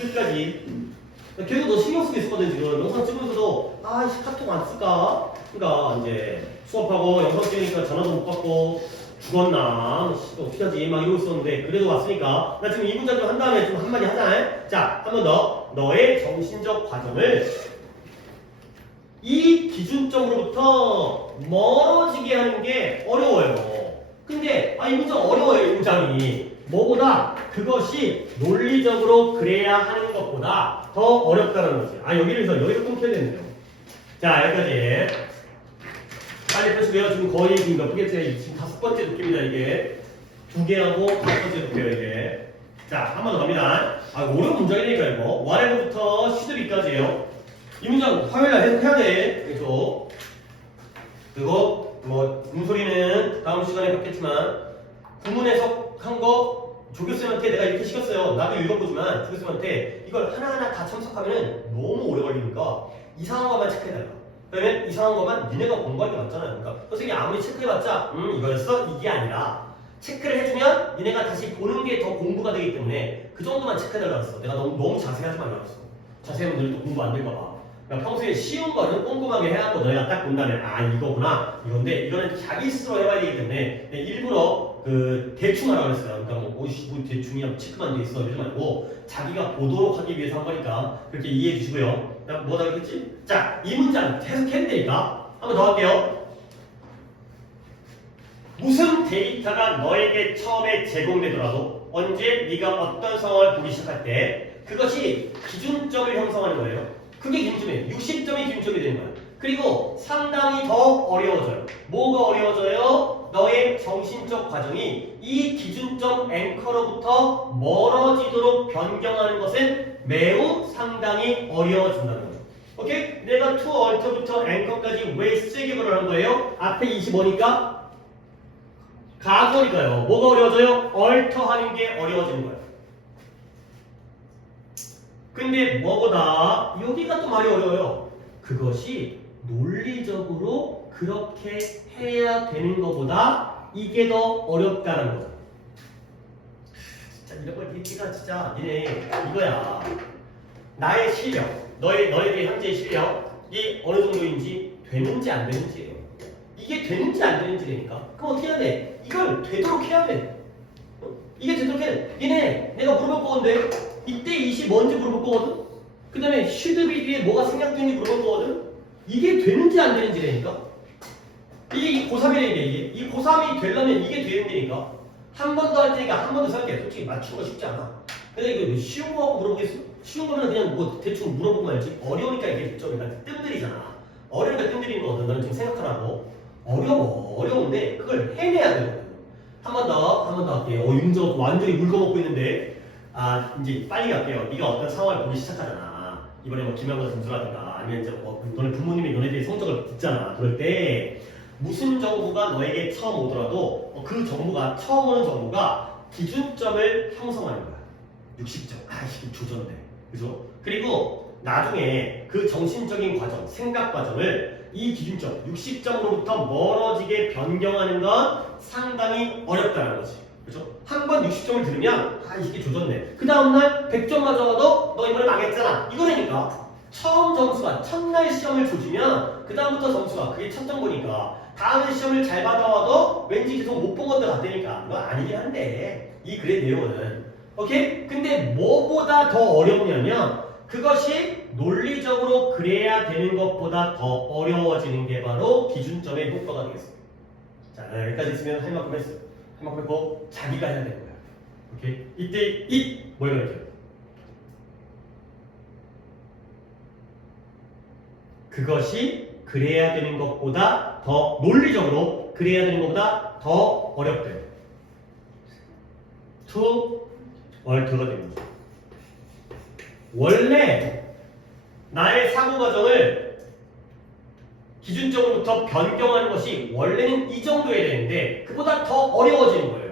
끝까지 계속 너 신경 쓰고 있었거든. 지금 영상 찍으면서도 아씨 카톡 안 쓸까? 그러니까 이제 수업하고 영상 찍으니까 전화도 못 받고 죽었나? 어떻게 하지? 막 이러고 있었는데 그래도 왔으니까 나 지금 이 문장 좀 한 다음에 좀 한마디 하자. 자, 한 번 더. 너의 정신적 과정을 이 기준점으로부터 멀어지게 하는 게 어려워요. 근데 이 문장 어려워요. 이 문장이. 뭐보다 그것이 논리적으로 그래야 하는 것보다 더 어렵다는 거지. 여기를 끊겨야 되네요. 자, 여기까지. 빨리 펴시고요. 지금 거의 지금 몇 개째? 지금 5번째 도끼입니다, 이게. 2개하고 5번째 도끼예요, 이게. 자, 한 번 더 갑니다. 어려운 문장이니까, 이거. 와레부터 시드비까지예요. 이 문장 화요일날 해야 돼. 계속. 그리고, 문소리는 다음 시간에 받겠지만, 구문 해석한 거 조교쌤한테 내가 이렇게 시켰어요. 나도 읽어보지만 조교쌤한테 이걸 하나하나 다 참석하면 너무 오래 걸리니까 이상한 것만 체크해달라. 그러면 이상한 것만 니네가 공부할 게 맞잖아요. 그러니까 선생님이 아무리 체크해봤자 이거였어? 이게 아니라 체크를 해주면 니네가 다시 보는 게 더 공부가 되기 때문에 그 정도만 체크해달라 그랬어. 내가 너무 자세히 하지 말라 그랬어. 자세히 하면 또 공부 안 될까 봐. 그러니까 평소에 쉬운 거는 꼼꼼하게 해갖고 너희가 딱 본 다음에 이거구나 이건데 이거는 자기 스스로 해봐야 되기 때문에 일부러 대충 하라고 그랬어요. 그러니까 뭐 대충이야 체크만 돼 있어 이러지 말고 자기가 보도록 하기 위해서 한 거니까 그렇게 이해해 주시고요. 뭐다 그랬지? 자, 이 문장 해석했으니까 한번 더 할게요. 무슨 데이터가 너에게 처음에 제공되더라도 언제 네가 어떤 상황을 보기 시작할 때 그것이 기준점을 형성하는 거예요. 그게 기준점이에요. 60점이 기준점이 되는 거예요. 그리고 상당히 더 어려워져요. 뭐가 어려워져요? 너의 정신적 과정이 이 기준점 앵커로부터 멀어지도록 변경하는 것은 매우 상당히 어려워진다는 거죠. 오케이? 내가 to alter부터 앵커까지 왜 세게 변화하는 거예요? 앞에 25니까 가설이가요. 뭐가 어려워져요? alter 하는 게 어려워지는 거예요. 근데 뭐보다 여기가 또 말이 어려워요. 그것이 논리적으로 그렇게 해야 되는 것보다 이게 더 어렵다는 거죠. 진짜 이런 걸 니가 진짜 니네 이거야. 나의 실력, 너희들의 현재의 실력이 어느 정도인지 되는지 안 되는지예요. 이게 되는지 안 되는지라니까. 그럼 어떻게 해야 돼? 이걸 되도록 해야 돼. 이게 되도록 해야 돼. 얘네 내가 물어볼 거건데 이때 이시 뭔지 물어볼 거거든? 그 다음에 should be 뒤에 뭐가 생략되는지 물어볼 거거든? 이게 되는지 안 되는지라니까? 이게 고3이라니까 이게. 이 고3이 되려면 이게 돼야 되니까. 한 번 더 할 테니까 한 번 더 생각해. 솔직히 맞추는 거 쉽지 않아. 근데 이거 쉬운 거 갖고 물어보겠어? 쉬운 거면 그냥 뭐 대충 물어보고 말지. 어려우니까 이게 좀 약간 뜸들이잖아. 어려우니까 뜸들이는 거거든. 너는 지금 생각하라고. 어려운데 그걸 해내야 되거든. 한 번 더 할게요. 윤정 완전히 물거먹고 있는데 이제 빨리 갈게요. 네가 어떤 상황을 보기 시작하잖아. 이번에 뭐 김영과 점수라든가 아니면 이제 너네 부모님이 너네들이 성적을 듣잖아. 그럴 때 무슨 정보가 너에게 처음 오더라도 그 정보가 처음 오는 정보가 기준점을 형성하는 거야. 60점. 이게 조졌네. 그죠? 그리고 나중에 그 정신적인 과정, 생각 과정을 이 기준점 60점으로부터 멀어지게 변경하는 건 상당히 어렵다는 거지. 그죠? 한 번 60점을 들으면 이게 조졌네. 그 다음날 100점 맞아도 너 이번에 망했잖아. 이거라니까. 처음 점수가 첫날 시험을 조지면 그 다음부터 점수가 그게 첫 정보니까 다음 시험을 잘 받아와도 왠지 계속 못 본 것들 같다니까. 그거 아니긴 한데 이 글의 내용은 오케이? 근데 뭐보다 더 어렵냐면 그것이 논리적으로 그래야 되는 것보다 더 어려워지는 게 바로 기준점의 효과가 되겠습니다. 자, 여기까지 있으면 할 만큼 했어요. 할 만큼 했고 자기가 해야 되는 거야. 오케이? 이때 뭐 이렇게 그것이 그래야 되는 것보다 더 논리적으로 그래야 되는 것보다 더 어렵대요. to 얼터가 되는 거죠. 원래 나의 사고 과정을 기준점으로부터 변경하는 것이 원래는 이 정도여야 되는데 그보다 더 어려워지는 거예요.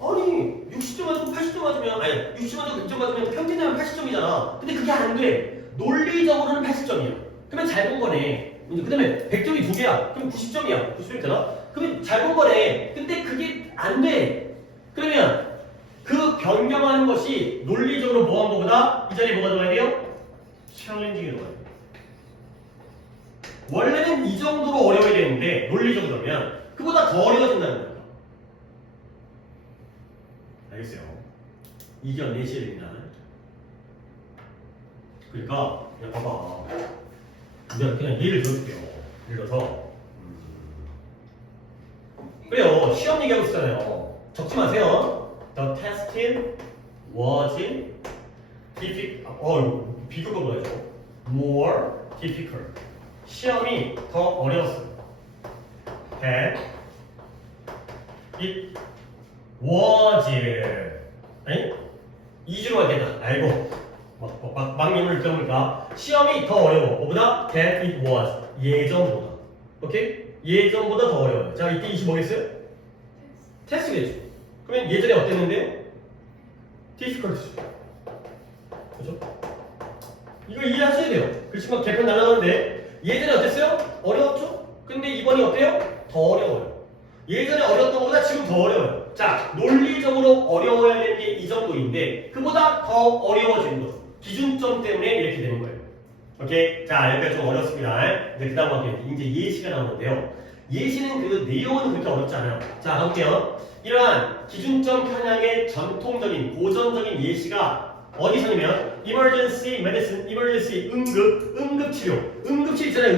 아니 60점 맞으면 80점 맞으면 아니 60점 맞으면 100점 맞으면 평균되면 80점이잖아. 근데 그게 안 돼. 논리적으로는 80점이야. 그러면 잘 본 거네. 그 다음에 100점이 2개야. 그럼 90점이야. 90점 되나? 그러면 잘 본 거네. 근데 그게 안 돼. 그러면 그 변경하는 것이 논리적으로 뭐한 거보다 이 자리에 뭐가 들어가야 돼요? 챌린징이 들어가야 돼요. 원래는 이 정도로 어려워야 되는데 논리적으로 하면 그보다 더 어려워진다는 거예요. 알겠어요? 이겨내셔야 됩니다. 그러니까 그냥 봐봐. 그냥 예를 들어줄게요. 예를 들어서 그래요. 시험 얘기하고 있잖아요. 적지 마세요. The test was difficult. 비교가 뭐예요? More difficult. 시험이 더 어려웠어요. That it was. 아니? 2주로 하겠다. 알고. 막님을 들어보니까 시험이 더 어려워. 뭐보다? That it was. 예전보다. 오케이? 예전보다 더 어려워요. 자, 이때 20 뭐겠어요? 테스트겠죠. 그러면 예전에 어땠는데요? difficult. 그죠? 이거 이해하셔야 돼요. 그렇지만 개편 날아가는데 예전에 어땠어요? 어려웠죠? 근데 이번이 어때요? 더 어려워요. 예전에 어려웠던 것보다 지금 더 어려워요. 자, 논리적으로 어려워야 되는 게 이 정도인데 그보다 더 어려워지는 거죠. 기준점 때문에 이렇게 되는 거예요. 오케이? 자, 여기까지 좀 어렵습니다. 이제 그 다음 할게요. 이제 예시가 나오는데요. 예시는 그래도 내용은 그렇게 어렵지 않아요. 자, 가볼게요. 이러한 기준점 편향의 전통적인 고전적인 예시가 어디서냐면 emergency medicine, emergency 응급치료. 응급실 있잖아요.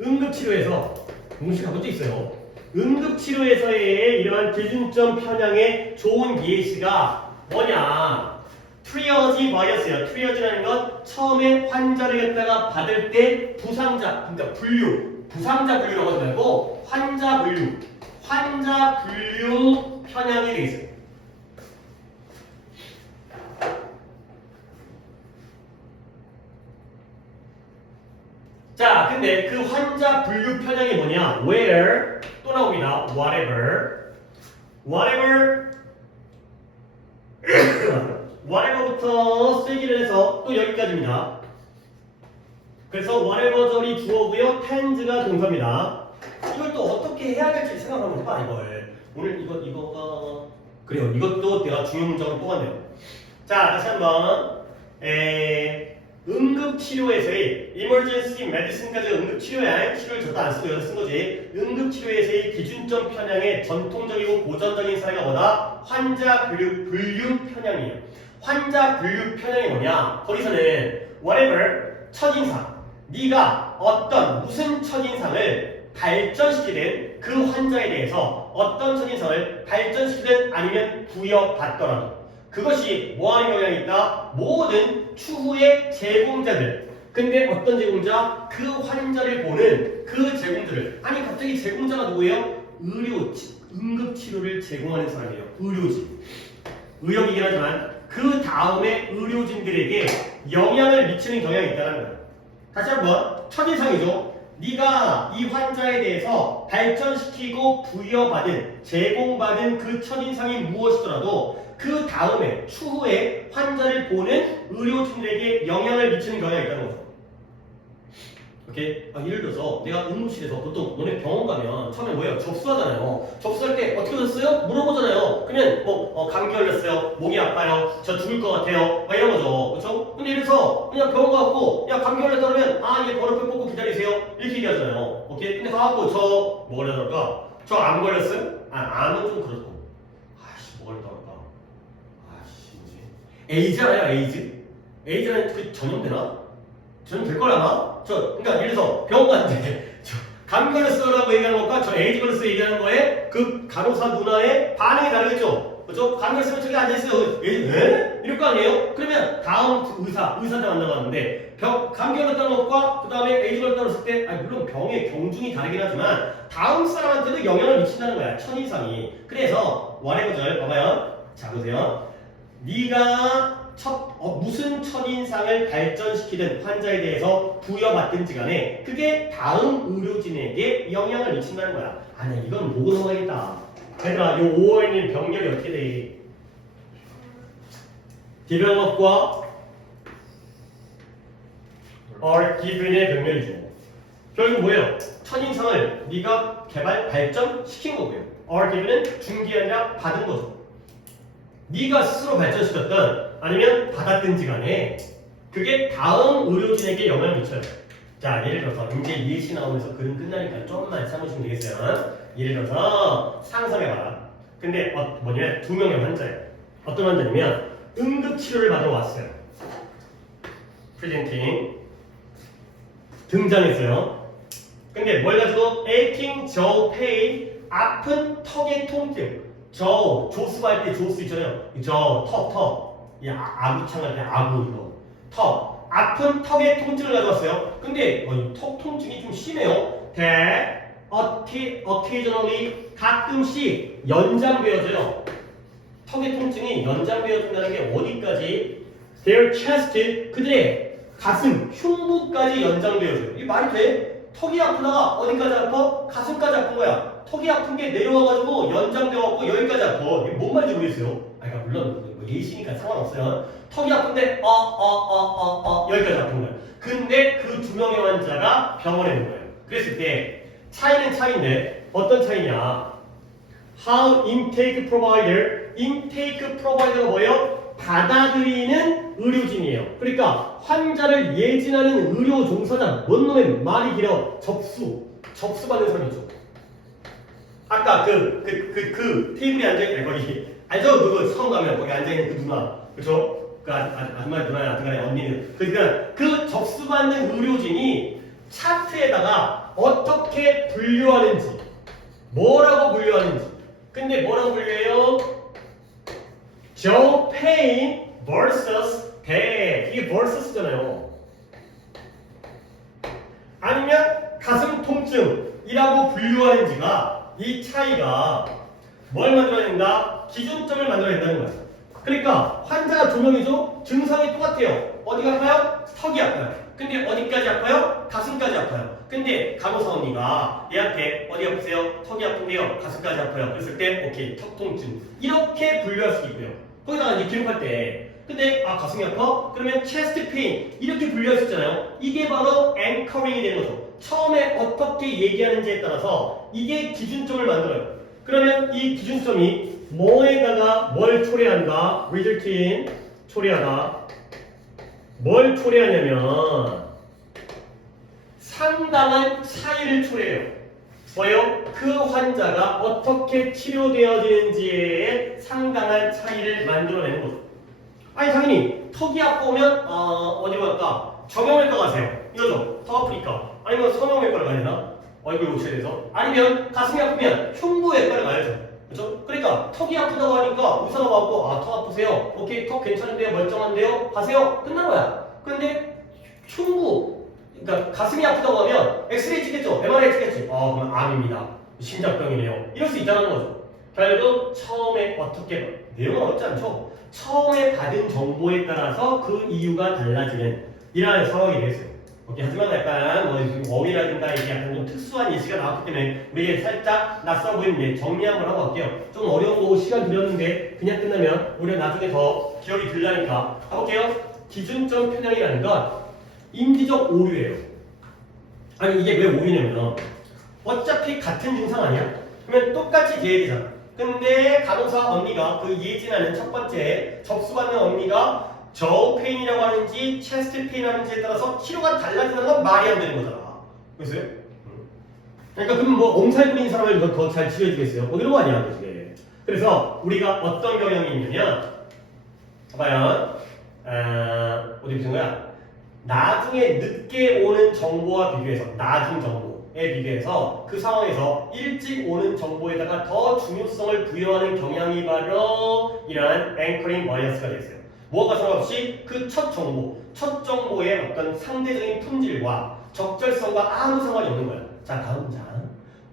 응급치료에서 공식 가본 적 있어요. 응급치료에서의 이러한 기준점 편향의 좋은 예시가 뭐냐? 트리어지 바이어스예요. 트리어지라는 건 처음에 환자를 갖다가 받을 때 부상자, 그러니까 부상자 분류라고 하지 말고 환자 분류 편향이 되어 있어요. 자, 근데 그 환자 분류 편향이 뭐냐? Where 또 나옵니다. whatever부터 쓰기를 해서 또 여기까지입니다. 그래서 whatever 절이 주어고요, tend가 동사입니다. 이걸 또 어떻게 해야 될지 생각 한번 해봐. 이걸 오늘 이거가 그래요. 이것도 내가 중요 문장으로 뽑았네요. 자, 다시 한번 응급치료에서의 emergency medicine까지 응급치료야. 치료를 저도 안 쓰고 여기서 쓴 거지. 응급치료에서의 기준점 편향의 전통적이고 고전적인 사례가 뭐다? 환자 분류 편향이에요. 환자 분류 편향이 뭐냐? 거기서는 whatever 첫인상, 네가 무슨 첫인상을 발전시키든 그 환자에 대해서 어떤 첫인상을 발전시키든 아니면 부여받더라도 그것이 뭐하는 경향이 있다? 모든 추후의 제공자들. 근데 어떤 제공자? 그 환자를 보는 그 제공자를. 아니 갑자기 제공자가 누구예요? 응급치료를 제공하는 사람이에요. 의료진. 의역이긴 하지만 그 다음에 의료진들에게 영향을 미치는 경향이 있다는 거예요. 다시 한번 첫인상이죠. 네가 이 환자에 대해서 발전시키고 부여받은 제공받은 그 첫인상이 무엇이더라도 그 다음에 추후에 환자를 보는 의료진들에게 영향을 미치는 경향이 있다는 거죠. 오케이? 예를 들어서 내가 응급실에서 보통 너네 병원 가면 처음에 뭐예요? 접수하잖아요. 접수할 때 어떻게 오셨어요? 물어보잖아요. 그러면 감기 걸렸어요. 목이 아파요. 저 죽을 것 같아요. 막 이런 거죠. 그렇죠? 근데 예를 들어서 그냥 병원 가고 야 감기 걸렸다 그러면 얘 번호표 뽑고 기다리세요. 이렇게 얘기하잖아요. 오케이? 근데 가고 저 뭐 그러더랄까? 저 안 걸렸어요? 암은 좀 그렇고. 뭐 걸렸다 그럴까? 에이즈잖아요, 에이즈. 에이즈는 그 전염되나? 전염될 걸 아마? 그러니까 예를 들어서 병원 갔는데 감기 걸렸어라고 얘기하는 것과 저 에이즈 걸렸어 얘기하는 거에 그 간호사 누나의 반응이 다르겠죠? 그죠? 감기 걸렸으면 저기 앉아있어요. 에? 이럴 거 아니에요? 그러면 다음 의사한테 만나봤는데 감기 걸렸다는 것과 그 다음에 에이즈 걸렸다고 했을 때 물론 병의 경중이 다르긴 하지만 다음 사람한테도 영향을 미친다는 거야. 첫인상이. 그래서 원해보죠. 봐봐요. 자 보세요. 네가 무슨 첫인상을 발전시키든 환자에 대해서 부여받든지 간에 그게 다음 의료진에게 영향을 미친다는 거야. 아니야 이건 모고 넘어가겠다. 얘들아 요 5월님 병렬이 어떻게 돼? develop과 are given의 병렬이죠. 결국 뭐예요? 첫인상을 네가 발전시킨 거고요. are given은 준 게 아니라 받은 거죠. 네가 스스로 발전시켰든 아니면 받았든지 간에 그게 다음 의료진에게 영향을 미쳐요. 자 예를 들어서 이제 예시 나오면서 글은 끝나니까 조금만 참으시면 되겠어요. 예를 들어서 상상해봐라. 근데 뭐냐면 2명의 환자예요. 어떤 환자냐면 응급치료를 받으러 왔어요. 프레젠팅 등장했어요. 근데 뭘 가지고 aching jaw pain 아픈 턱의 통증. 조스 할 때 조스 있잖아요. 턱. 아구창 할 때 아구 이거. 턱. 아픈 턱의 통증을 가져왔어요. 근데 턱 통증이 좀 심해요. occasionally 가끔씩 연장되어져요. 턱의 통증이 연장되어진다는 게 어디까지? Their chest 그들의 가슴, 흉부까지 연장되어져요. 이게 말이 돼? 턱이 아프다가 어디까지 아파? 가슴까지 아픈 거야. 턱이 아픈 게 내려와가지고 연장되어갖고 여기까지 아파. 이게 뭔 말인지 모르겠어요. 그러니까 물론 예시니까 상관없어요. 턱이 아픈데 여기까지 아픈 거야. 근데 그 2명의 환자가 병원에 있는 거예요. 그랬을 때 차이는 차이인데 어떤 차이냐? How intake provider가 뭐예요? 받아들이는 의료진이에요. 그러니까 환자를 예진하는 의료 종사자. 뭔 놈의 말이 길어? 접수받는 사람이죠. 아까 그 테이블에 앉아있는 거기 알죠? 그거 처음 가면 거기 앉아있는 그 누나 그쵸? 그 아줌마 누나야 등간에 언니는 그러니까 그 접수받는 의료진이 차트에다가 어떻게 분류하는지 뭐라고 분류하는지 근데 뭐라고 분류해요? jaw pain vs 이게 versus잖아요. 아니면 가슴 통증이라고 분류하는지가 이 차이가 뭘 만들어낸다? 기준점을 만들어낸다는 거야. 그러니까 환자가 2명이죠? 증상이 똑같아요. 어디가 아파요? 턱이 아파요. 근데 어디까지 아파요? 가슴까지 아파요. 근데 간호사 언니가 얘한테 어디 아프세요? 턱이 아픈데요. 가슴까지 아파요. 그랬을 때 오케이 턱 통증 이렇게 분류할 수 있고요. 거기다가 이제 기록할 때 근데 가슴이 아파? 그러면 chest pain 이렇게 분류할 수 있잖아요. 이게 바로 anchoring이 되는 거죠. 처음에 어떻게 얘기하는지에 따라서 이게 기준점을 만들어요. 그러면 이 기준점이 뭐에다가 뭘 초래한다? result in 초래하다. 뭘 초래하냐면 상당한 차이를 초래해요. 뭐요? 그 환자가 어떻게 치료되어지는지에 상당한 차이를 만들어내는 거죠. 아니 당연히 턱이 아프면 어디로 갈까? 정형외과 가세요. 이거죠. 턱 아프니까. 아니면 성형외과를 가야 되나? 얼굴 고쳐야 돼서. 아니면 가슴이 아프면 흉부외과를 가야죠. 그렇죠? 그러니까 턱이 아프다고 하니까 의사가 와갖고 턱 아프세요? 오케이 턱 괜찮은데요? 멀쩡한데요? 가세요? 끝난 거야. 근데 흉부 그러니까 가슴이 아프다고 하면 엑스레이 찍겠죠? MRI 찍겠지? 그럼 암입니다. 심장병이네요. 이럴 수 있다는 거죠. 결국 처음에 어떻게 내용은 어렵지 않죠? 처음에 받은 정보에 따라서 그 이유가 달라지는 이러한 상황이 되겠어요. 오케이. 하지만 약간 어휘라든가 이게 약간 좀 특수한 예시가 나왔기 때문에 우리 살짝 낯설어 보이는데 정리 한번 하고 갈게요. 좀 어려운 거 시간 들였는데 그냥 끝나면 우리가 나중에 더 기억이 들라니까 가볼게요. 기준점 편향이라는 건 인지적 오류예요. 아니 이게 왜 오류냐면 어차피 같은 증상 아니야? 그러면 똑같이 돼야 되잖아. 근데 간호사 언니가 그 예진하는 첫 번째 접수받는 언니가 jaw pain이라고 하는지 chest pain 하는지에 따라서 치료가 달라지는 건 말이 안 되는 거잖아. 그래서요? 그러니까 그럼 뭐 엄살 부리는 사람을 더 잘 치료해 주겠어요? 뭐 이런 거 아니야. 그치? 그래서 우리가 어떤 경향이 있느냐 과연 어디 보는 거야? 나중에 늦게 오는 정보와 비교해서 나중 정보에 비교해서 그 상황에서 일찍 오는 정보에다가 더 중요성을 부여하는 경향이 바로 이러한 앵커링 바이어스가 되겠어요. 뭐가 상관없이 그 첫 정보의 어떤 상대적인 품질과 적절성과 아무 상관이 없는 거야. 자, 다음 문장.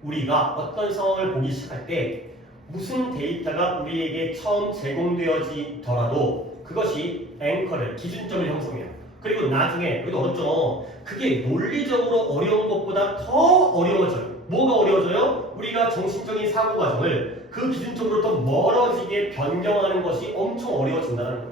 우리가 어떤 상황을 보기 시작할 때 무슨 데이터가 우리에게 처음 제공되어지더라도 그것이 앵커를, 기준점을 형성해요. 그리고 나중에, 여기도 어렵죠. 그게 논리적으로 어려운 것보다 더 어려워져요. 뭐가 어려워져요? 우리가 정신적인 사고 과정을 그 기준점으로 더 멀어지게 변경하는 것이 엄청 어려워진다는 거예요.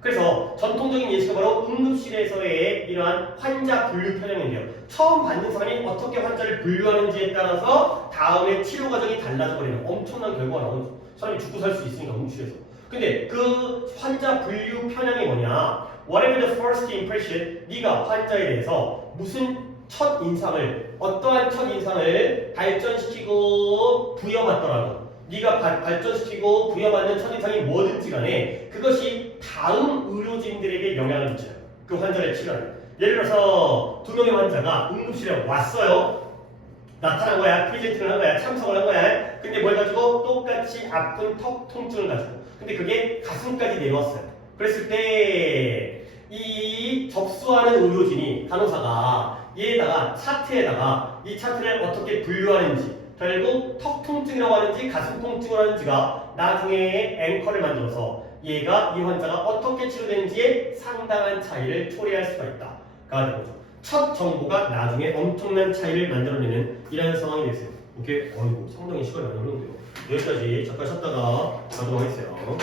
그래서 전통적인 예시가 바로 응급실에서의 이러한 환자 분류 편향인데요. 처음 받는 사람이 어떻게 환자를 분류하는지에 따라서 다음에 치료 과정이 달라져 버리는 엄청난 결과가 나오죠. 사람이 죽고 살 수 있으니까 응급실에서. 근데 그 환자 분류 편향이 뭐냐? Whatever the first impression, 네가 환자에 대해서 무슨 첫 인상을, 어떠한 첫 인상을 발전시키고 부여받더라도 네가 발전시키고 부여받는 첫인상이 뭐든지 간에 그것이 다음 의료진들에게 영향을 미쳐요. 그 환자를 치료하는. 예를 들어서 두 명의 환자가 응급실에 왔어요. 나타난 거야. 프리젠트를 한 거야. 참석을 한 거야. 근데 뭘 가지고? 똑같이 아픈 턱 통증을 가지고. 근데 그게 가슴까지 내려왔어요. 그랬을 때 이 접수하는 의료진이 간호사가 얘에다가 차트에다가 이 차트를 어떻게 분류하는지 결국 턱 통증이라고 하는지 가슴 통증을 하는지가 나중에 앵커를 만들어서 얘가 이 환자가 어떻게 치료되는지에 상당한 차이를 초래할 수가 있다. 가 되는 거죠. 첫 정보가 나중에 엄청난 차이를 만들어내는 이런 상황이 됐어요. 오케이? 어이구 상당히 시간이 많이 흐르는데요. 여기까지 잠깐 쉬었다가 가도록 하겠어요.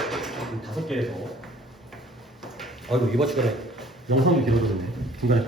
5개에서 어이구 이번 시간에 영상도 길어졌네. 중간에